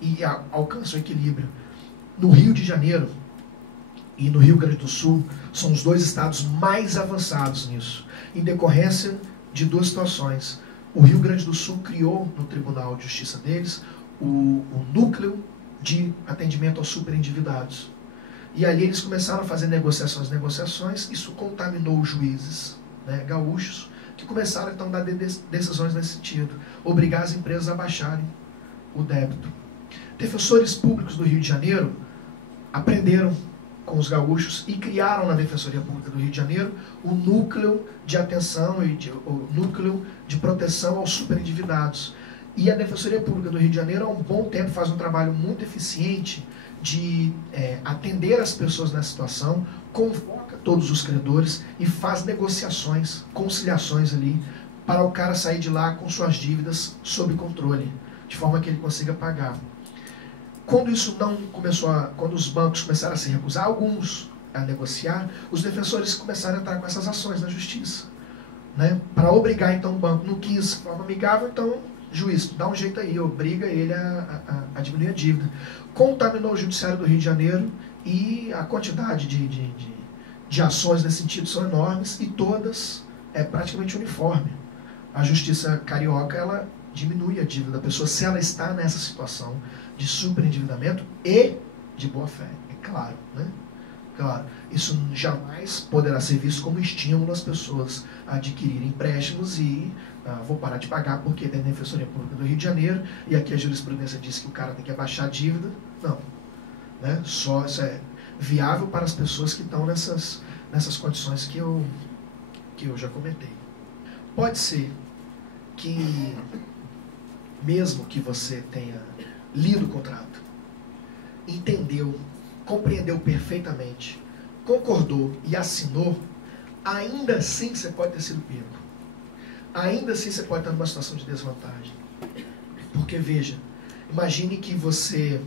e alcance o equilíbrio. No Rio de Janeiro e no Rio Grande do Sul, são os dois estados mais avançados nisso, em decorrência de duas situações. O Rio Grande do Sul criou, no Tribunal de Justiça deles, o núcleo de atendimento aos superendividados. E ali eles começaram a fazer negociações, isso contaminou os juízes, né, gaúchos, que começaram então a dar decisões nesse sentido, obrigar as empresas a baixarem o débito. Defensores públicos do Rio de Janeiro aprenderam com os gaúchos e criaram na Defensoria Pública do Rio de Janeiro o núcleo de atenção e o núcleo de proteção aos superendividados. E a Defensoria Pública do Rio de Janeiro, há um bom tempo, faz um trabalho muito eficiente de atender as pessoas nessa situação, convoca todos os credores e faz negociações, conciliações ali, para o cara sair de lá com suas dívidas sob controle, de forma que ele consiga pagar. Quando isso não começou quando os bancos começaram a se recusar, alguns a negociar, os defensores começaram a entrar com essas ações na justiça, né, para obrigar então o banco, não quis de forma amigável, então juiz, dá um jeito aí, obriga ele a diminuir a dívida. Contaminou o Judiciário do Rio de Janeiro e a quantidade de ações nesse sentido são enormes e todas é praticamente uniforme. A Justiça Carioca, ela diminui a dívida da pessoa se ela está nessa situação de superendividamento e de boa-fé, é claro, né? Claro, isso jamais poderá ser visto como estímulo às pessoas a adquirirem empréstimos e vou parar de pagar porque tem a Defensoria Pública do Rio de Janeiro e aqui a jurisprudência diz que o cara tem que abaixar a dívida. Não, né? Só isso é viável para as pessoas que estão nessas condições que eu já comentei. Pode ser que, mesmo que você tenha lido o contrato, entendeu, compreendeu perfeitamente, concordou e assinou, ainda assim você pode ter sido pego. Ainda assim você pode estar numa situação de desvantagem. Porque, veja, imagine que você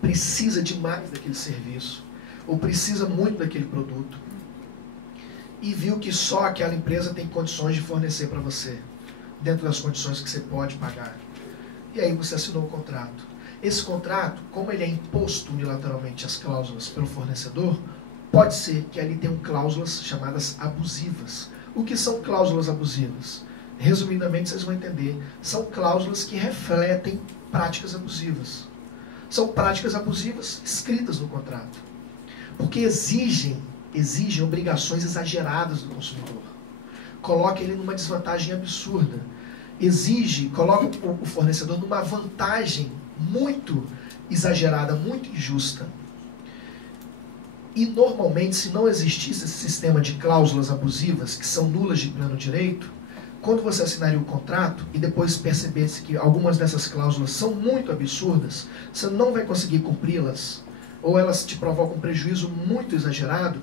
precisa demais daquele serviço, ou precisa muito daquele produto, e viu que só aquela empresa tem condições de fornecer para você, dentro das condições que você pode pagar. E aí você assinou o contrato. Esse contrato, como ele é imposto unilateralmente as cláusulas pelo fornecedor, pode ser que ali tenham cláusulas chamadas abusivas. O que são cláusulas abusivas? Resumidamente, vocês vão entender. São cláusulas que refletem práticas abusivas. São práticas abusivas escritas no contrato. Porque exigem obrigações exageradas do consumidor. Coloca ele numa desvantagem absurda. Coloca o fornecedor numa vantagem muito exagerada, muito injusta. E normalmente, se não existisse esse sistema de cláusulas abusivas, que são nulas de pleno direito, quando você assinaria o contrato e depois percebesse que algumas dessas cláusulas são muito absurdas, você não vai conseguir cumpri-las, ou elas te provocam um prejuízo muito exagerado,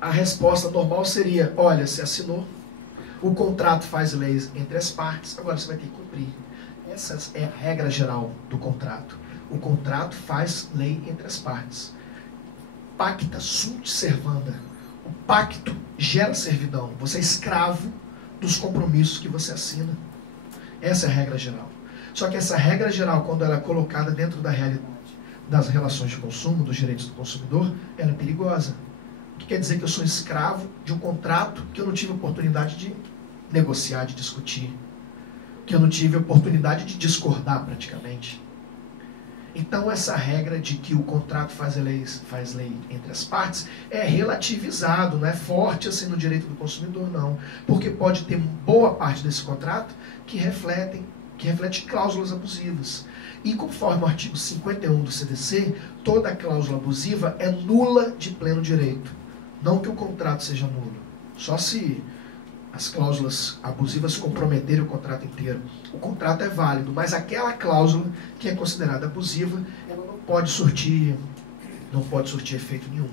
a resposta normal seria, olha, você assinou, o contrato faz leis entre as partes, agora você vai ter que cumprir. Essa é a regra geral do contrato. O contrato faz lei entre as partes. Pacta sunt servanda. O pacto gera servidão. Você é escravo dos compromissos que você assina. Essa é a regra geral. Só que essa regra geral, quando ela é colocada dentro da realidade das relações de consumo, dos direitos do consumidor, ela é perigosa. O que quer dizer que eu sou escravo de um contrato que eu não tive oportunidade de negociar, de discutir, que eu não tive oportunidade de discordar praticamente. Então essa regra de que o contrato faz lei entre as partes é relativizado, não é forte assim no direito do consumidor, não. Porque pode ter boa parte desse contrato que reflete cláusulas abusivas. E conforme o artigo 51 do CDC, toda cláusula abusiva é nula de pleno direito. Não que o contrato seja nulo, só se as cláusulas abusivas comprometerem o contrato inteiro. O contrato é válido, mas aquela cláusula que é considerada abusiva, ela não pode surtir efeito nenhum.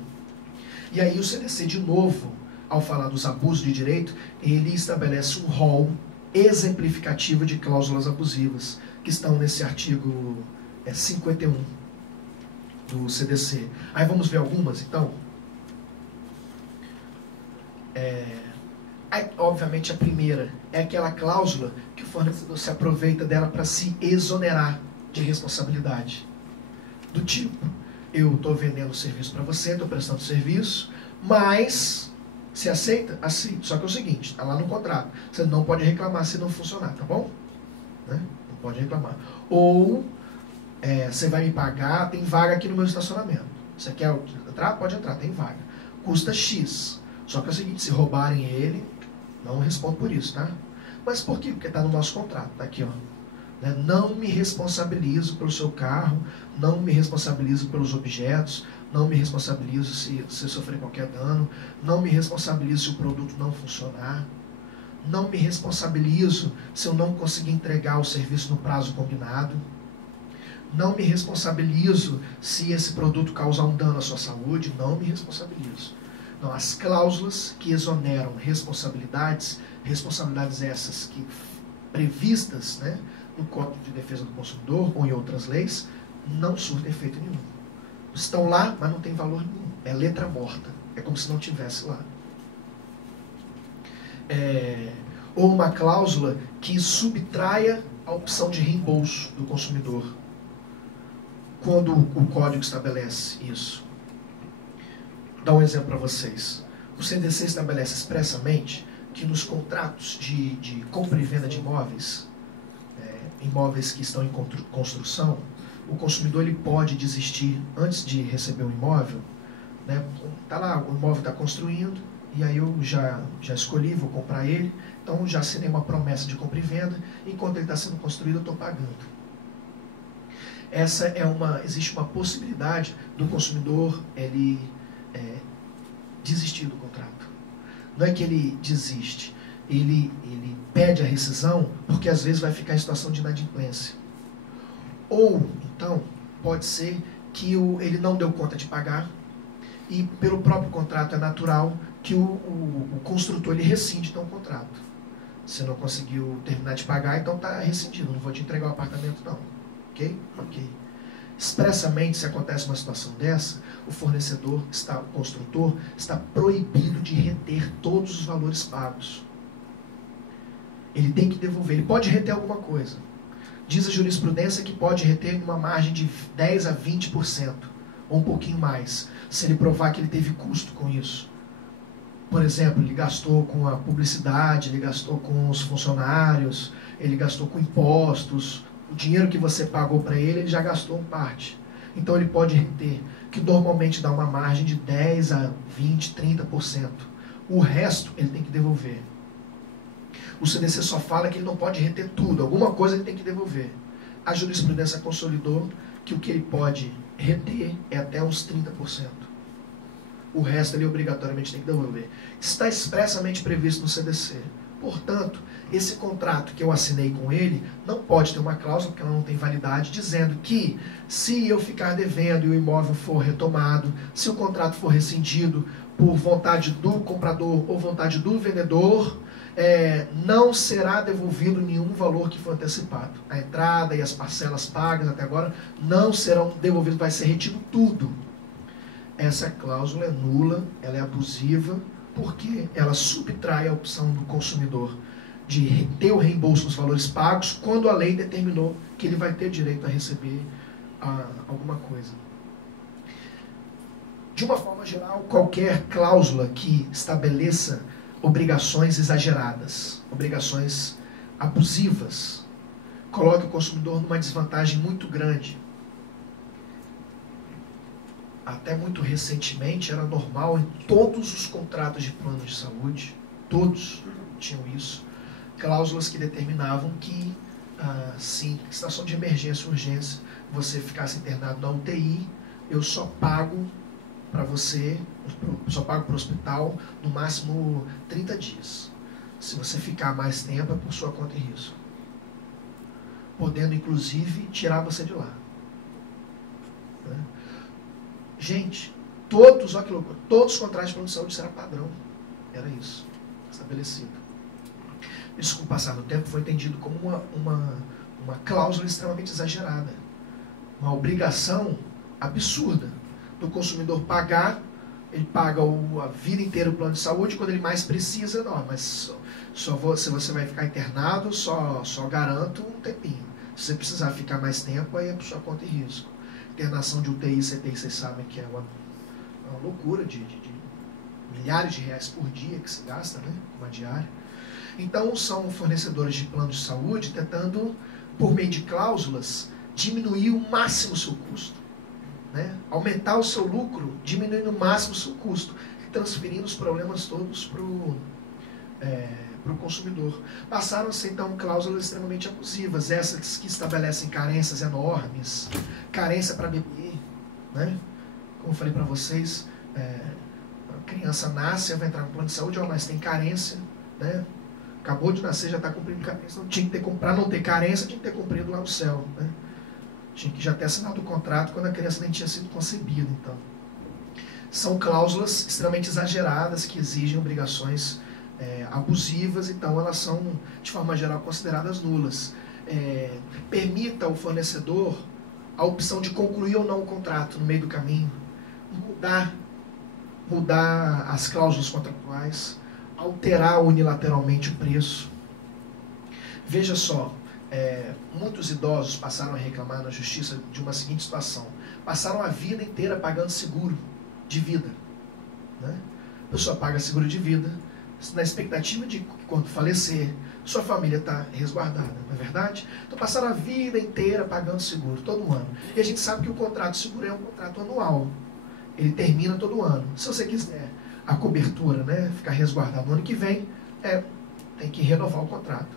E aí o CDC, de novo, ao falar dos abusos de direito, ele estabelece um rol exemplificativo de cláusulas abusivas, que estão nesse artigo 51 do CDC. Aí vamos ver algumas, então. Obviamente a primeira é aquela cláusula que o fornecedor se aproveita dela para se exonerar de responsabilidade. Do tipo, eu estou vendendo serviço para você, estou prestando serviço, mas se aceita? Aceito. Só que é o seguinte, está lá no contrato, você não pode reclamar se não funcionar, tá bom? Né? Não pode reclamar. Ou você vai me pagar, tem vaga aqui no meu estacionamento. Você quer entrar? Pode entrar, tem vaga. Custa X. Só que é o seguinte, se roubarem ele, não respondo por isso, tá? Mas por quê? Porque está no nosso contrato, tá aqui, ó. Não me responsabilizo pelo seu carro, não me responsabilizo pelos objetos, não me responsabilizo se você sofrer qualquer dano, não me responsabilizo se o produto não funcionar, não me responsabilizo se eu não conseguir entregar o serviço no prazo combinado, não me responsabilizo se esse produto causar um dano à sua saúde, não me responsabilizo. Não, as cláusulas que exoneram responsabilidades essas que previstas, né, no Código de Defesa do Consumidor ou em outras leis, não surtem efeito nenhum. Estão lá, mas não tem valor nenhum. É letra morta. É como se não tivesse lá. Ou uma cláusula que subtraia a opção de reembolso do consumidor, quando o Código estabelece isso. Vou dar um exemplo para vocês. O CDC estabelece expressamente que nos contratos de compra e venda de imóveis, imóveis que estão em construção, o consumidor ele pode desistir antes de receber o imóvel. Né? Tá lá, o imóvel está construindo, e aí eu já escolhi, vou comprar ele, então já assinei uma promessa de compra e venda, enquanto ele está sendo construído eu estou pagando. Existe uma possibilidade do consumidor desistir do contrato. Não é que ele desiste, ele pede a rescisão porque às vezes vai ficar em situação de inadimplência. Ou, então, pode ser que ele não deu conta de pagar e pelo próprio contrato é natural que o construtor ele rescinde então o contrato. Você não conseguiu terminar de pagar, então está rescindido, não vou te entregar o apartamento não. Ok? Ok. Expressamente, se acontece uma situação dessa, o construtor está proibido de reter todos os valores pagos. Ele tem que devolver, ele pode reter alguma coisa. Diz a jurisprudência que pode reter uma margem de 10% a 20%, ou um pouquinho mais, se ele provar que ele teve custo com isso. Por exemplo, ele gastou com a publicidade, ele gastou com os funcionários, ele gastou com impostos. O dinheiro que você pagou para ele já gastou em parte. Então ele pode reter, que normalmente dá uma margem de 10% a 20%, 30%. O resto ele tem que devolver. O CDC só fala que ele não pode reter tudo, alguma coisa ele tem que devolver. A jurisprudência consolidou que o que ele pode reter é até uns 30%. O resto ele obrigatoriamente tem que devolver. Está expressamente previsto no CDC. Portanto, esse contrato que eu assinei com ele não pode ter uma cláusula, porque ela não tem validade, dizendo que se eu ficar devendo e o imóvel for retomado, se o contrato for rescindido por vontade do comprador ou vontade do vendedor, não será devolvido nenhum valor que foi antecipado. A entrada e as parcelas pagas até agora não serão devolvidas, vai ser retido tudo. Essa cláusula é nula, ela é abusiva, porque ela subtrai a opção do consumidor de ter o reembolso dos valores pagos quando a lei determinou que ele vai ter direito a receber alguma coisa. De uma forma geral, qualquer cláusula que estabeleça obrigações exageradas, obrigações abusivas, coloca o consumidor numa desvantagem muito grande. Até muito recentemente era normal em todos os contratos de plano de saúde, todos tinham isso, cláusulas que determinavam que, sim, em situação de emergência, urgência, você ficasse internado na UTI, eu só pago para você, só pago para o hospital no máximo 30 dias. Se você ficar mais tempo, é por sua conta e risco. Podendo, inclusive, tirar você de lá. Né? Gente, todos os contratos de plano de saúde será padrão. Era isso, estabelecido. Isso, com o passar do tempo, foi entendido como uma cláusula extremamente exagerada. Uma obrigação absurda do consumidor pagar. Ele paga a vida inteira o plano de saúde, quando ele mais precisa, não, mas se você vai ficar internado, só garanto um tempinho. Se você precisar ficar mais tempo, aí é por sua conta e risco. Internação de UTI, CTI, vocês sabem que é uma loucura de milhares de reais por dia que se gasta, né, uma diária. Então, são fornecedores de plano de saúde tentando, por meio de cláusulas, diminuir o máximo o seu custo. Né? Aumentar o seu lucro, diminuindo o máximo o seu custo, transferindo os problemas todos para o consumidor. Passaram-se, então, cláusulas extremamente abusivas, essas que estabelecem carências enormes, carência para bebê. Né? Como eu falei para vocês, a criança nasce, vai entrar no plano de saúde, mas tem carência, né? Acabou de nascer, já está cumprindo carência, não tinha que ter, para não ter carência, tinha que ter cumprido lá no céu. Né? Tinha que já ter assinado o contrato quando a criança nem tinha sido concebida. Então, são cláusulas extremamente exageradas que exigem obrigações abusivas, então elas são, de forma geral, consideradas nulas. Permita ao fornecedor a opção de concluir ou não o contrato no meio do caminho, mudar as cláusulas contratuais, alterar unilateralmente o preço. Veja só, muitos idosos passaram a reclamar na justiça de uma seguinte situação: passaram a vida inteira pagando seguro de vida. Né? A pessoa paga seguro de vida na expectativa de que, quando falecer, sua família está resguardada, não é verdade? Então passaram a vida inteira pagando seguro, todo ano. E a gente sabe que o contrato de seguro é um contrato anual. Ele termina todo ano. Se você quiser a cobertura, né, ficar resguardado no ano que vem, tem que renovar o contrato.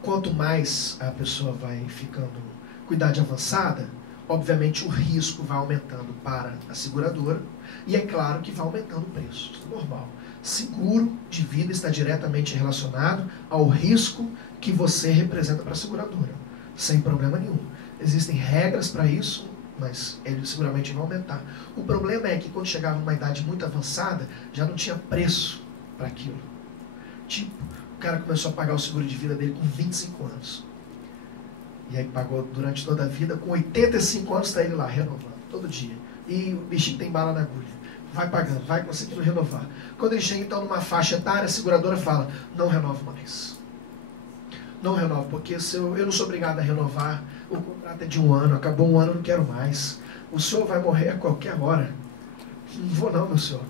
Quanto mais a pessoa vai ficando com idade avançada, obviamente o risco vai aumentando para a seguradora e é claro que vai aumentando o preço. Isso é normal. Seguro de vida está diretamente relacionado ao risco que você representa para a seguradora, sem problema nenhum. Existem regras para isso, mas ele seguramente vai aumentar. O problema é que quando chegava numa idade muito avançada, já não tinha preço para aquilo. Tipo, o cara começou a pagar o seguro de vida dele com 25 anos. E aí pagou durante toda a vida, com 85 anos está ele lá, renovando, todo dia. E o bichinho tem bala na agulha. Vai pagando, vai conseguindo renovar. Quando ele chega então numa faixa etária, a seguradora fala: não renovo mais. Não renovo, porque eu não sou obrigado a renovar. O contrato é de 1 ano, acabou 1 ano, não quero mais. O senhor vai morrer a qualquer hora. Não vou não, meu senhor.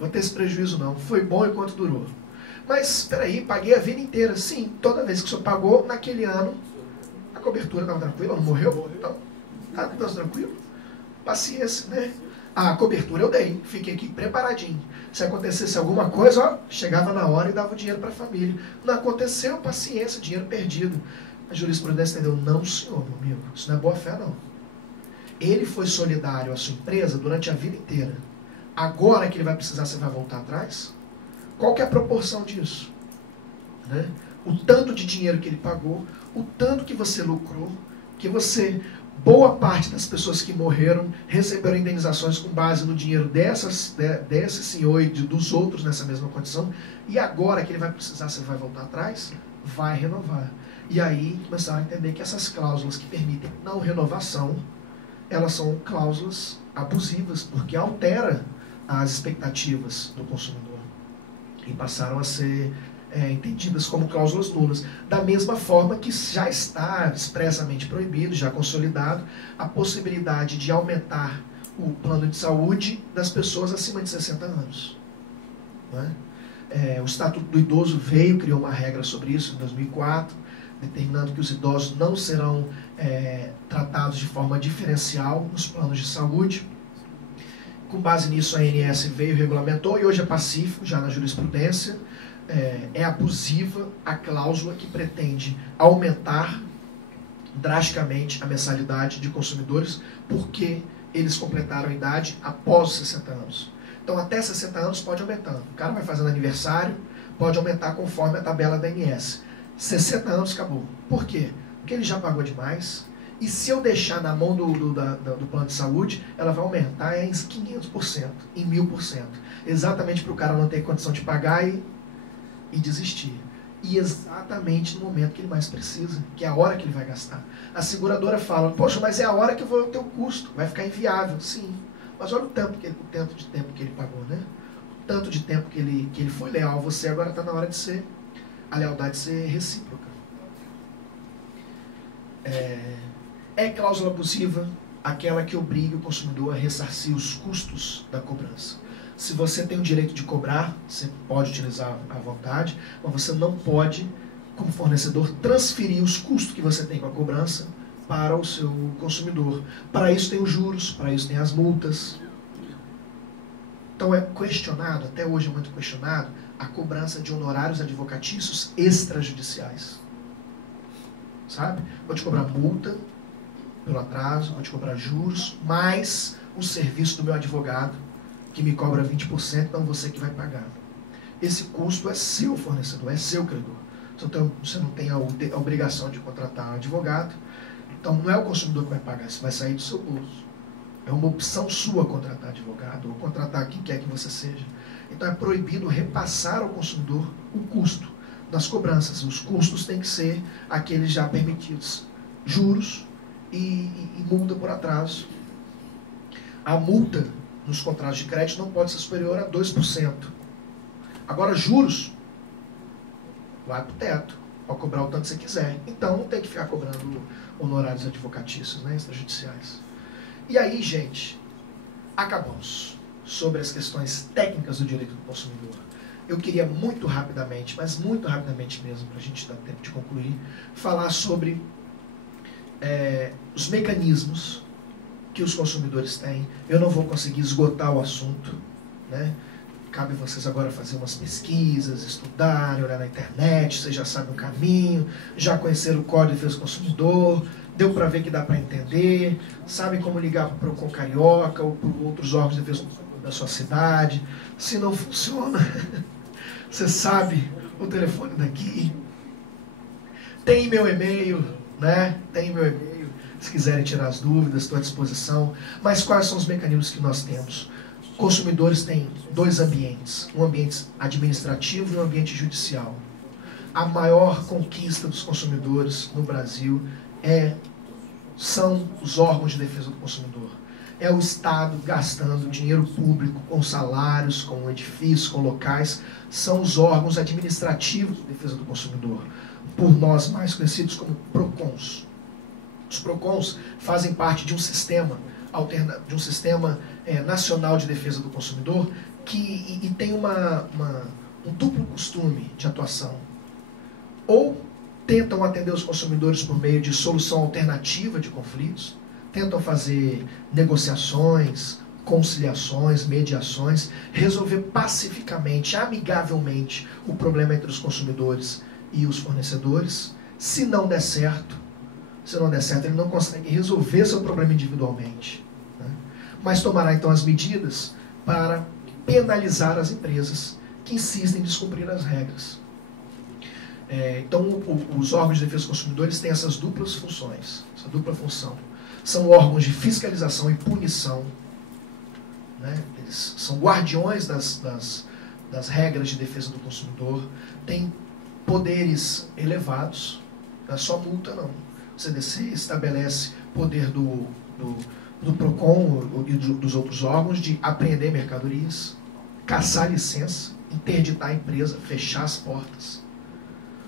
Vou ter esse prejuízo não. Foi bom enquanto durou. Mas, espera aí, paguei a vida inteira. Sim, toda vez que o senhor pagou, naquele ano, a cobertura estava tranquila, não morreu? Então, tá tranquilo? Paciência, né? A cobertura eu dei, fiquei aqui preparadinho. Se acontecesse alguma coisa, ó, chegava na hora e dava o dinheiro para a família. Não aconteceu, paciência, dinheiro perdido. A jurisprudência entendeu: não, senhor, meu amigo, isso não é boa fé, não. Ele foi solidário à sua empresa durante a vida inteira. Agora que ele vai precisar, você vai voltar atrás? Qual que é a proporção disso? né? O tanto de dinheiro que ele pagou, o tanto que você lucrou, que você... Boa parte das pessoas que morreram receberam indenizações com base no dinheiro desse senhor e dos outros nessa mesma condição. E agora que ele vai precisar, você vai voltar atrás? Vai renovar. E aí começaram a entender que essas cláusulas que permitem não renovação, elas são cláusulas abusivas, porque altera as expectativas do consumidor. E passaram a ser entendidas como cláusulas nulas. Da mesma forma que já está expressamente proibido, já consolidado, a possibilidade de aumentar o plano de saúde das pessoas acima de 60 anos. Não é? O Estatuto do Idoso criou uma regra sobre isso em 2004, determinando que os idosos não serão tratados de forma diferencial nos planos de saúde. Com base nisso, a ANS regulamentou, e hoje é pacífico, já na jurisprudência. É abusiva a cláusula que pretende aumentar drasticamente a mensalidade de consumidores porque eles completaram a idade após os 60 anos. Então, até 60 anos pode aumentando. O cara vai fazendo aniversário, pode aumentar conforme a tabela da ANS. 60 anos, acabou. Por quê? Porque ele já pagou demais. E se eu deixar na mão do plano de saúde, ela vai aumentar em 500%, em 1000%. Exatamente para o cara não ter condição de pagar e desistir. E exatamente no momento que ele mais precisa, que é a hora que ele vai gastar. A seguradora fala, poxa, mas é a hora que eu vou ter o custo, vai ficar inviável. Sim, mas olha o tanto de tempo que ele pagou, né? O tanto de tempo que ele foi leal a você, agora está na hora de a lealdade ser recíproca. É cláusula abusiva aquela que obriga o consumidor a ressarcir os custos da cobrança. Se você tem o direito de cobrar, você pode utilizar à vontade, mas você não pode, como fornecedor, transferir os custos que você tem com a cobrança para o seu consumidor. Para isso tem os juros, para isso tem as multas. Então é questionado, até hoje é muito questionado, a cobrança de honorários advocatícios extrajudiciais. Sabe? Vou te cobrar multa pelo atraso, vou te cobrar juros, mais o serviço do meu advogado, que me cobra 20%, então você que vai pagar. Esse custo é seu fornecedor, é seu credor. Você não tem a obrigação de contratar um advogado, então não é o consumidor que vai pagar, isso vai sair do seu bolso. É uma opção sua contratar advogado, ou contratar quem quer que você seja. Então é proibido repassar ao consumidor o custo das cobranças. Os custos têm que ser aqueles já permitidos. Juros e multa por atraso. A multa nos contratos de crédito não pode ser superior a 2%. Agora, juros, vai para o teto, pode cobrar o tanto que você quiser. Então, não tem que ficar cobrando honorários advocatícios, né, extrajudiciais. E aí, gente, acabamos sobre as questões técnicas do direito do consumidor. Eu queria muito rapidamente, mas muito rapidamente mesmo, para a gente dar tempo de concluir, falar sobre os mecanismos que os consumidores têm. Eu não vou conseguir esgotar o assunto, né? Cabe a vocês agora fazer umas pesquisas, estudarem, olhar na internet, vocês já sabem o caminho, já conheceram o Código de Defesa do Consumidor, deu para ver que dá para entender, sabem como ligar para o Procon Carioca ou para outros órgãos de defesa do consumidor da sua cidade. Se não funciona, você sabe o telefone daqui. Tem meu e-mail, né? Tem meu e-mail. Se quiserem tirar as dúvidas, estou à disposição. Mas quais são os mecanismos que nós temos? Consumidores têm dois ambientes, um ambiente administrativo e um ambiente judicial. A maior conquista dos consumidores no Brasil são os órgãos de defesa do consumidor. É o Estado gastando dinheiro público com salários, com edifícios, com locais. São os órgãos administrativos de defesa do consumidor, por nós mais conhecidos como PROCONs. Os PROCONs fazem parte de um sistema nacional de defesa do consumidor que tem um duplo costume de atuação. Ou tentam atender os consumidores por meio de solução alternativa de conflitos, tentam fazer negociações, conciliações, mediações, resolver pacificamente, amigavelmente o problema entre os consumidores e os fornecedores. Se não der certo, ele não consegue resolver seu problema individualmente, né? Mas tomará então as medidas para penalizar as empresas que insistem em descumprir as regras. Então, os órgãos de defesa do consumidor têm essas duplas funções, essa dupla função. São órgãos de fiscalização e punição, né? Eles são guardiões das regras de defesa do consumidor, têm poderes elevados, não é só multa, não. O CDC estabelece poder do PROCON e dos outros órgãos de apreender mercadorias, caçar licença, interditar a empresa, fechar as portas.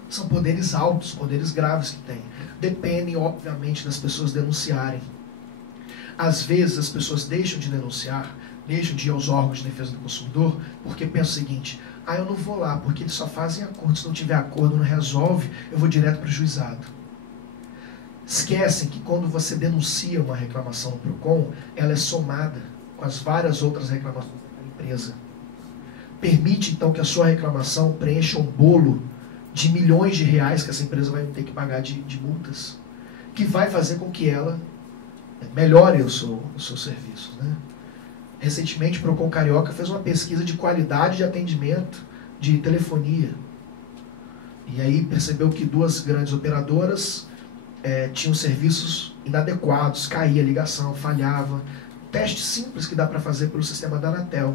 São poderes altos, poderes graves que tem. Dependem, obviamente, das pessoas denunciarem. Às vezes as pessoas deixam de denunciar, deixam de ir aos órgãos de defesa do consumidor, porque pensam o seguinte: eu não vou lá, porque eles só fazem acordo, se não tiver acordo, não resolve, eu vou direto para o juizado. Esquecem que quando você denuncia uma reclamação no PROCON, ela é somada com as várias outras reclamações da empresa. Permite, então, que a sua reclamação preencha um bolo de milhões de reais que essa empresa vai ter que pagar de multas, que vai fazer com que ela melhore os seus serviços, né? Recentemente, o PROCON Carioca fez uma pesquisa de qualidade de atendimento de telefonia. E aí percebeu que 2 grandes operadoras tinham serviços inadequados, caía a ligação, falhava. Teste simples que dá para fazer pelo sistema da Anatel.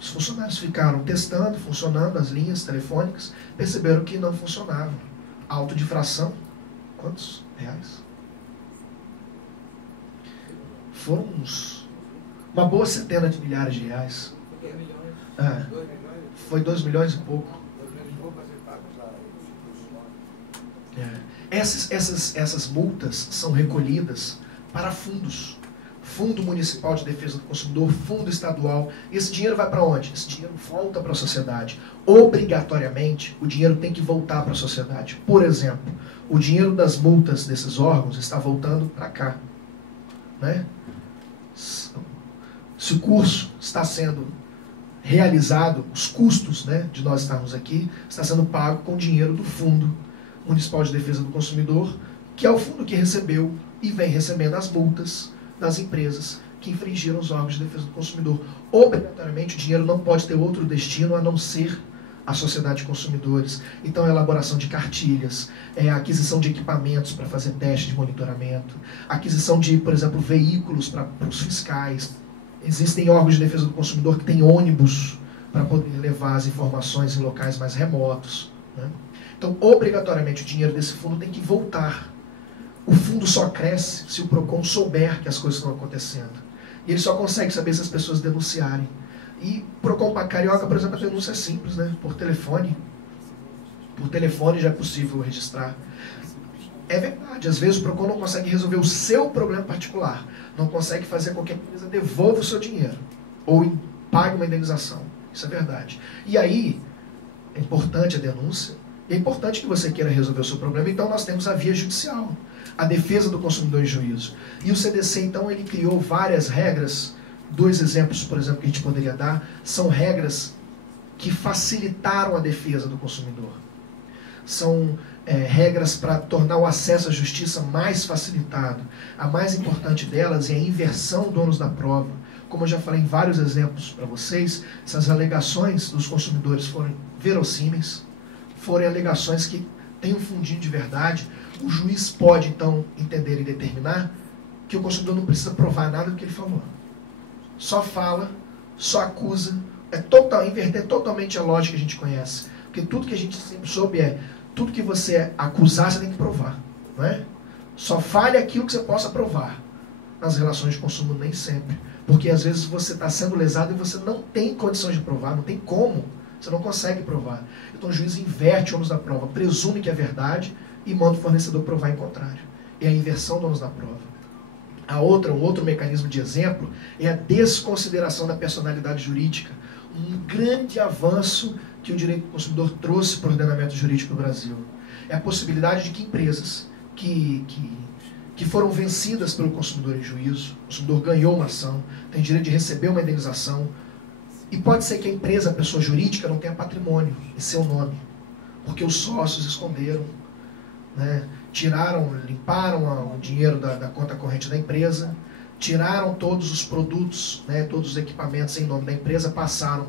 Os funcionários ficaram testando, funcionando as linhas telefônicas, perceberam que não funcionavam. Auto de fração, quantos reais? Foram uma boa centena de milhares de reais. Foi 2 milhões e pouco. Essas multas são recolhidas para fundos. Fundo Municipal de Defesa do Consumidor, Fundo Estadual. E esse dinheiro vai para onde? Esse dinheiro volta para a sociedade. Obrigatoriamente, o dinheiro tem que voltar para a sociedade. Por exemplo, o dinheiro das multas desses órgãos está voltando para cá, né? Se o curso está sendo realizado, os custos, né, de nós estarmos aqui, está sendo pago com dinheiro do Fundo Municipal de Defesa do Consumidor, que é o fundo que recebeu e vem recebendo as multas das empresas que infringiram os órgãos de defesa do consumidor. Obrigatoriamente, o dinheiro não pode ter outro destino a não ser a sociedade de consumidores. Então, a elaboração de cartilhas, a aquisição de equipamentos para fazer teste de monitoramento, aquisição de, por exemplo, veículos para os fiscais. Existem órgãos de defesa do consumidor que têm ônibus para poder levar as informações em locais mais remotos, né? Então, obrigatoriamente, o dinheiro desse fundo tem que voltar. O fundo só cresce se o PROCON souber que as coisas estão acontecendo. E ele só consegue saber se as pessoas denunciarem. E PROCON Carioca, por exemplo, a denúncia é simples, né? Por telefone. Por telefone já é possível registrar. É verdade, às vezes o PROCON não consegue resolver o seu problema particular. Não consegue fazer com que a empresa devolva o seu dinheiro. Ou pague uma indenização. Isso é verdade. E aí, é importante a denúncia. E é importante que você queira resolver o seu problema. Então, nós temos a via judicial. A defesa do consumidor em juízo. E o CDC, então, ele criou várias regras. 2 exemplos, por exemplo, que a gente poderia dar, são regras que facilitaram a defesa do consumidor. São regras para tornar o acesso à justiça mais facilitado. A mais importante delas é a inversão do ônus da prova. Como eu já falei em vários exemplos para vocês, se as alegações dos consumidores forem verossímeis, forem alegações que têm um fundinho de verdade, o juiz pode, então, entender e determinar que o consumidor não precisa provar nada do que ele falou. Só fala, só acusa, inverter totalmente a lógica que a gente conhece. Porque tudo que a gente sempre soube tudo que você acusar, você tem que provar. Não é? Só fale aquilo que você possa provar. Nas relações de consumo, nem sempre. Porque às vezes você está sendo lesado e você não tem condições de provar, não tem como. Você não consegue provar. Então o juiz inverte o ônus da prova, presume que é verdade e manda o fornecedor provar em contrário. É a inversão do ônus da prova. Um outro mecanismo de exemplo é a desconsideração da personalidade jurídica. Um grande avanço que o direito do consumidor trouxe para o ordenamento jurídico do Brasil. É a possibilidade de que empresas que foram vencidas pelo consumidor em juízo, o consumidor ganhou uma ação, tem direito de receber uma indenização, e pode ser que a empresa, a pessoa jurídica, não tenha patrimônio em seu nome, porque os sócios esconderam, né? Limparam o dinheiro da conta corrente da empresa, tiraram todos os produtos, né, todos os equipamentos em nome da empresa, passaram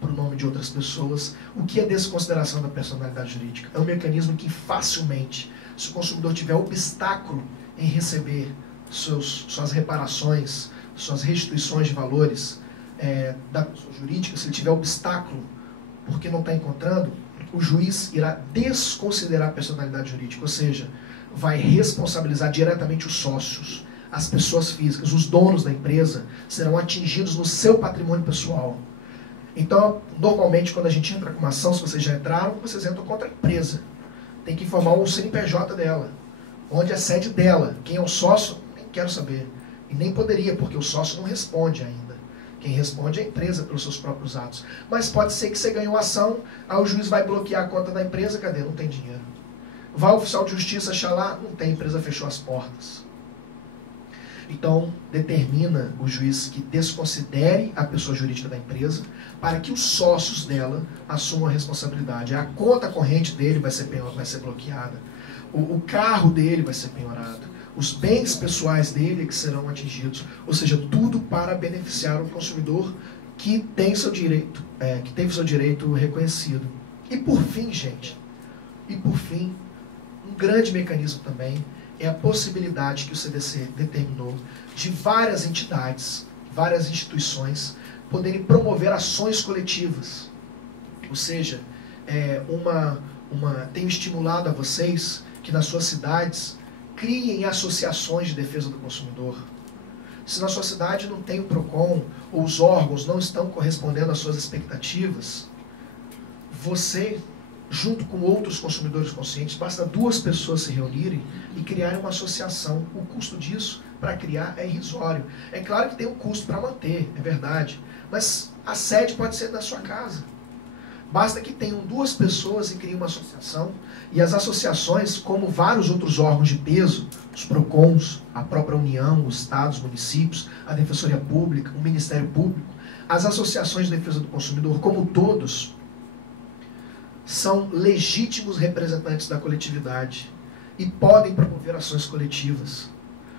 para o nome de outras pessoas. O que é desconsideração da personalidade jurídica? É um mecanismo que facilmente, se o consumidor tiver obstáculo em receber suas reparações, suas restituições de valores da pessoa jurídica, se ele tiver obstáculo porque não está encontrando, o juiz irá desconsiderar a personalidade jurídica, ou seja, vai responsabilizar diretamente os sócios, as pessoas físicas, os donos da empresa serão atingidos no seu patrimônio pessoal. Então, normalmente, quando a gente entra com uma ação, se vocês já entraram, vocês entram contra a empresa. Tem que informar o CNPJ dela, onde é a sede dela. Quem é o sócio, nem quero saber. E nem poderia, porque o sócio não responde ainda. Quem responde é a empresa pelos seus próprios atos. Mas pode ser que você ganhe uma ação, aí o juiz vai bloquear a conta da empresa, cadê? Não tem dinheiro. Vai o oficial de justiça achar lá, não tem, a empresa fechou as portas. Então, determina o juiz que desconsidere a pessoa jurídica da empresa para que os sócios dela assumam a responsabilidade. A conta corrente dele vai ser bloqueada, o carro dele vai ser penhorado, os bens pessoais dele que serão atingidos, ou seja, tudo para beneficiar o consumidor que tem seu direito, que teve seu direito reconhecido. E por fim, gente, um grande mecanismo também é a possibilidade que o CDC determinou de várias entidades, várias instituições poderem promover ações coletivas. Ou seja, tenho estimulado a vocês que nas suas cidades criem associações de defesa do consumidor. Se na sua cidade não tem o PROCON, ou os órgãos não estão correspondendo às suas expectativas, você, junto com outros consumidores conscientes, basta 2 pessoas se reunirem e criarem uma associação. O custo disso, para criar, é irrisório. É claro que tem um custo para manter, é verdade, mas a sede pode ser na sua casa. Basta que tenham 2 pessoas e criem uma associação, e as associações, como vários outros órgãos de peso, os PROCONs, a própria União, os estados, os municípios, a Defensoria Pública, o Ministério Público, as associações de defesa do consumidor, como todos, são legítimos representantes da coletividade e podem promover ações coletivas.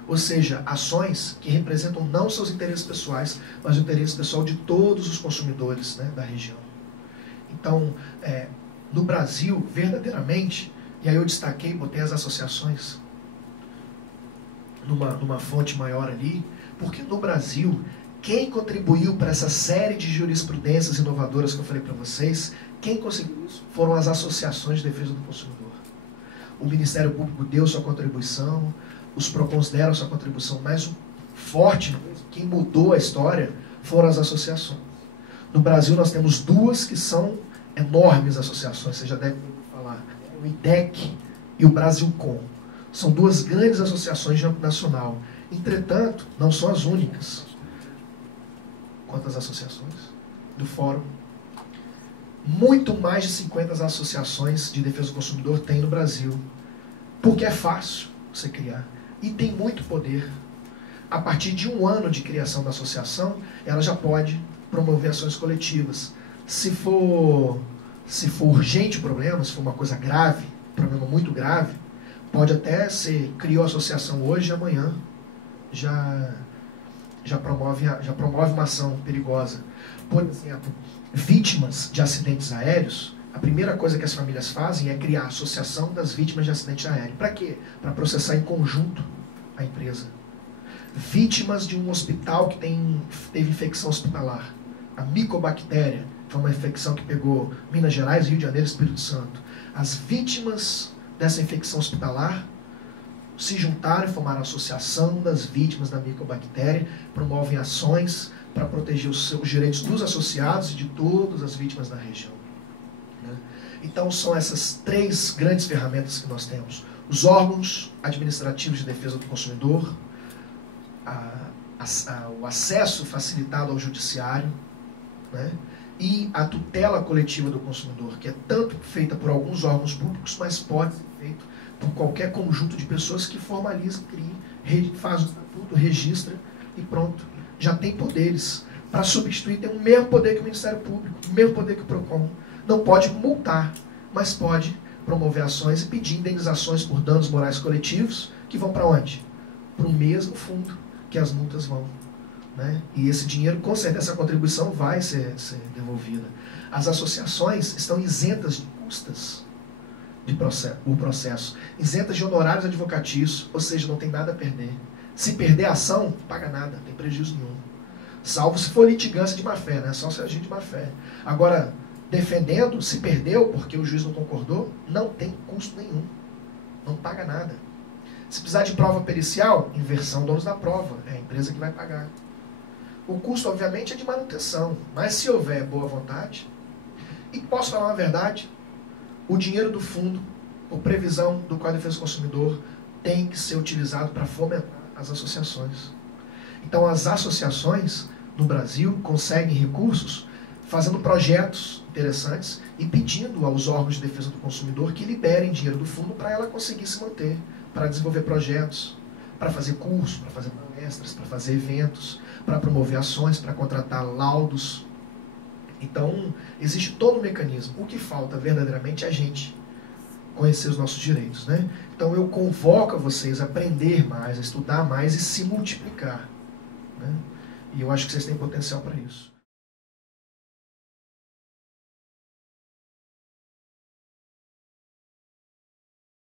Ou seja, ações que representam não seus interesses pessoais, mas o interesse pessoal de todos os consumidores, né, da região. Então, no Brasil, verdadeiramente, e aí eu destaquei, botei as associações numa fonte maior ali, porque no Brasil, quem contribuiu para essa série de jurisprudências inovadoras que eu falei para vocês, quem conseguiu isso foram as associações de defesa do consumidor. O Ministério Público deu sua contribuição, os PROCONs deram sua contribuição, mas o forte, quem mudou a história, foram as associações. No Brasil nós temos 2 que são enormes associações, você já deve falar, o IDEC e o Brasilcom. São 2 grandes associações de âmbito nacional. Entretanto, não são as únicas. Quantas associações? Do Fórum. Muito mais de 50 associações de defesa do consumidor tem no Brasil. Porque é fácil você criar. E tem muito poder. A partir de 1 ano de criação da associação, ela já pode promover ações coletivas. Se for urgente o problema, se for uma coisa grave, problema muito grave, pode até ser, criou a associação hoje e amanhã já promove uma ação perigosa. Por exemplo, vítimas de acidentes aéreos, a primeira coisa que as famílias fazem é criar a associação das vítimas de acidente aéreo. Para quê? Para processar em conjunto a empresa. Vítimas de um hospital que teve infecção hospitalar. A micobactéria foi uma infecção que pegou Minas Gerais, Rio de Janeiro e Espírito Santo. As vítimas dessa infecção hospitalar se juntaram e formaram a Associação das Vítimas da Micobactéria, promovem ações para proteger os direitos dos associados e de todas as vítimas da região. Então são essas 3 grandes ferramentas que nós temos. Os órgãos administrativos de defesa do consumidor, o acesso facilitado ao judiciário, né? E a tutela coletiva do consumidor, que é tanto feita por alguns órgãos públicos, mas pode ser feito por qualquer conjunto de pessoas que formaliza, cria, faz o estatuto, registra e pronto. Já tem poderes para substituir, tem o mesmo poder que o Ministério Público, o mesmo poder que o PROCON. Não pode multar, mas pode promover ações e pedir indenizações por danos morais coletivos, que vão para onde? Para o mesmo fundo que as multas vão. né? E esse dinheiro, com certeza, essa contribuição vai ser devolvida. As associações estão isentas de custas o processo, isentas de honorários advocatícios, ou seja, não tem nada a perder. Se perder a ação, não paga nada, não tem prejuízo nenhum. Salvo se for litigância de má-fé, né? Só se agir de má-fé. Agora, defendendo, se perdeu porque o juiz não concordou, não tem custo nenhum. Não paga nada. Se precisar de prova pericial, inversão do ônus da prova. É a empresa que vai pagar. O custo, obviamente, é de manutenção. Mas se houver boa vontade, e posso falar uma verdade, o dinheiro do fundo, por previsão do Código de Defesa do Consumidor, tem que ser utilizado para fomentar as associações. Então, as associações no Brasil conseguem recursos fazendo projetos interessantes e pedindo aos órgãos de defesa do consumidor que liberem dinheiro do fundo para ela conseguir se manter, para desenvolver projetos, para fazer cursos, para fazer palestras, para fazer eventos, para promover ações, para contratar laudos. Então, existe todo um mecanismo. O que falta verdadeiramente é a gente conhecer os nossos direitos, né? Então, eu convoco a vocês a aprender mais, a estudar mais e se multiplicar, né? E eu acho que vocês têm potencial para isso.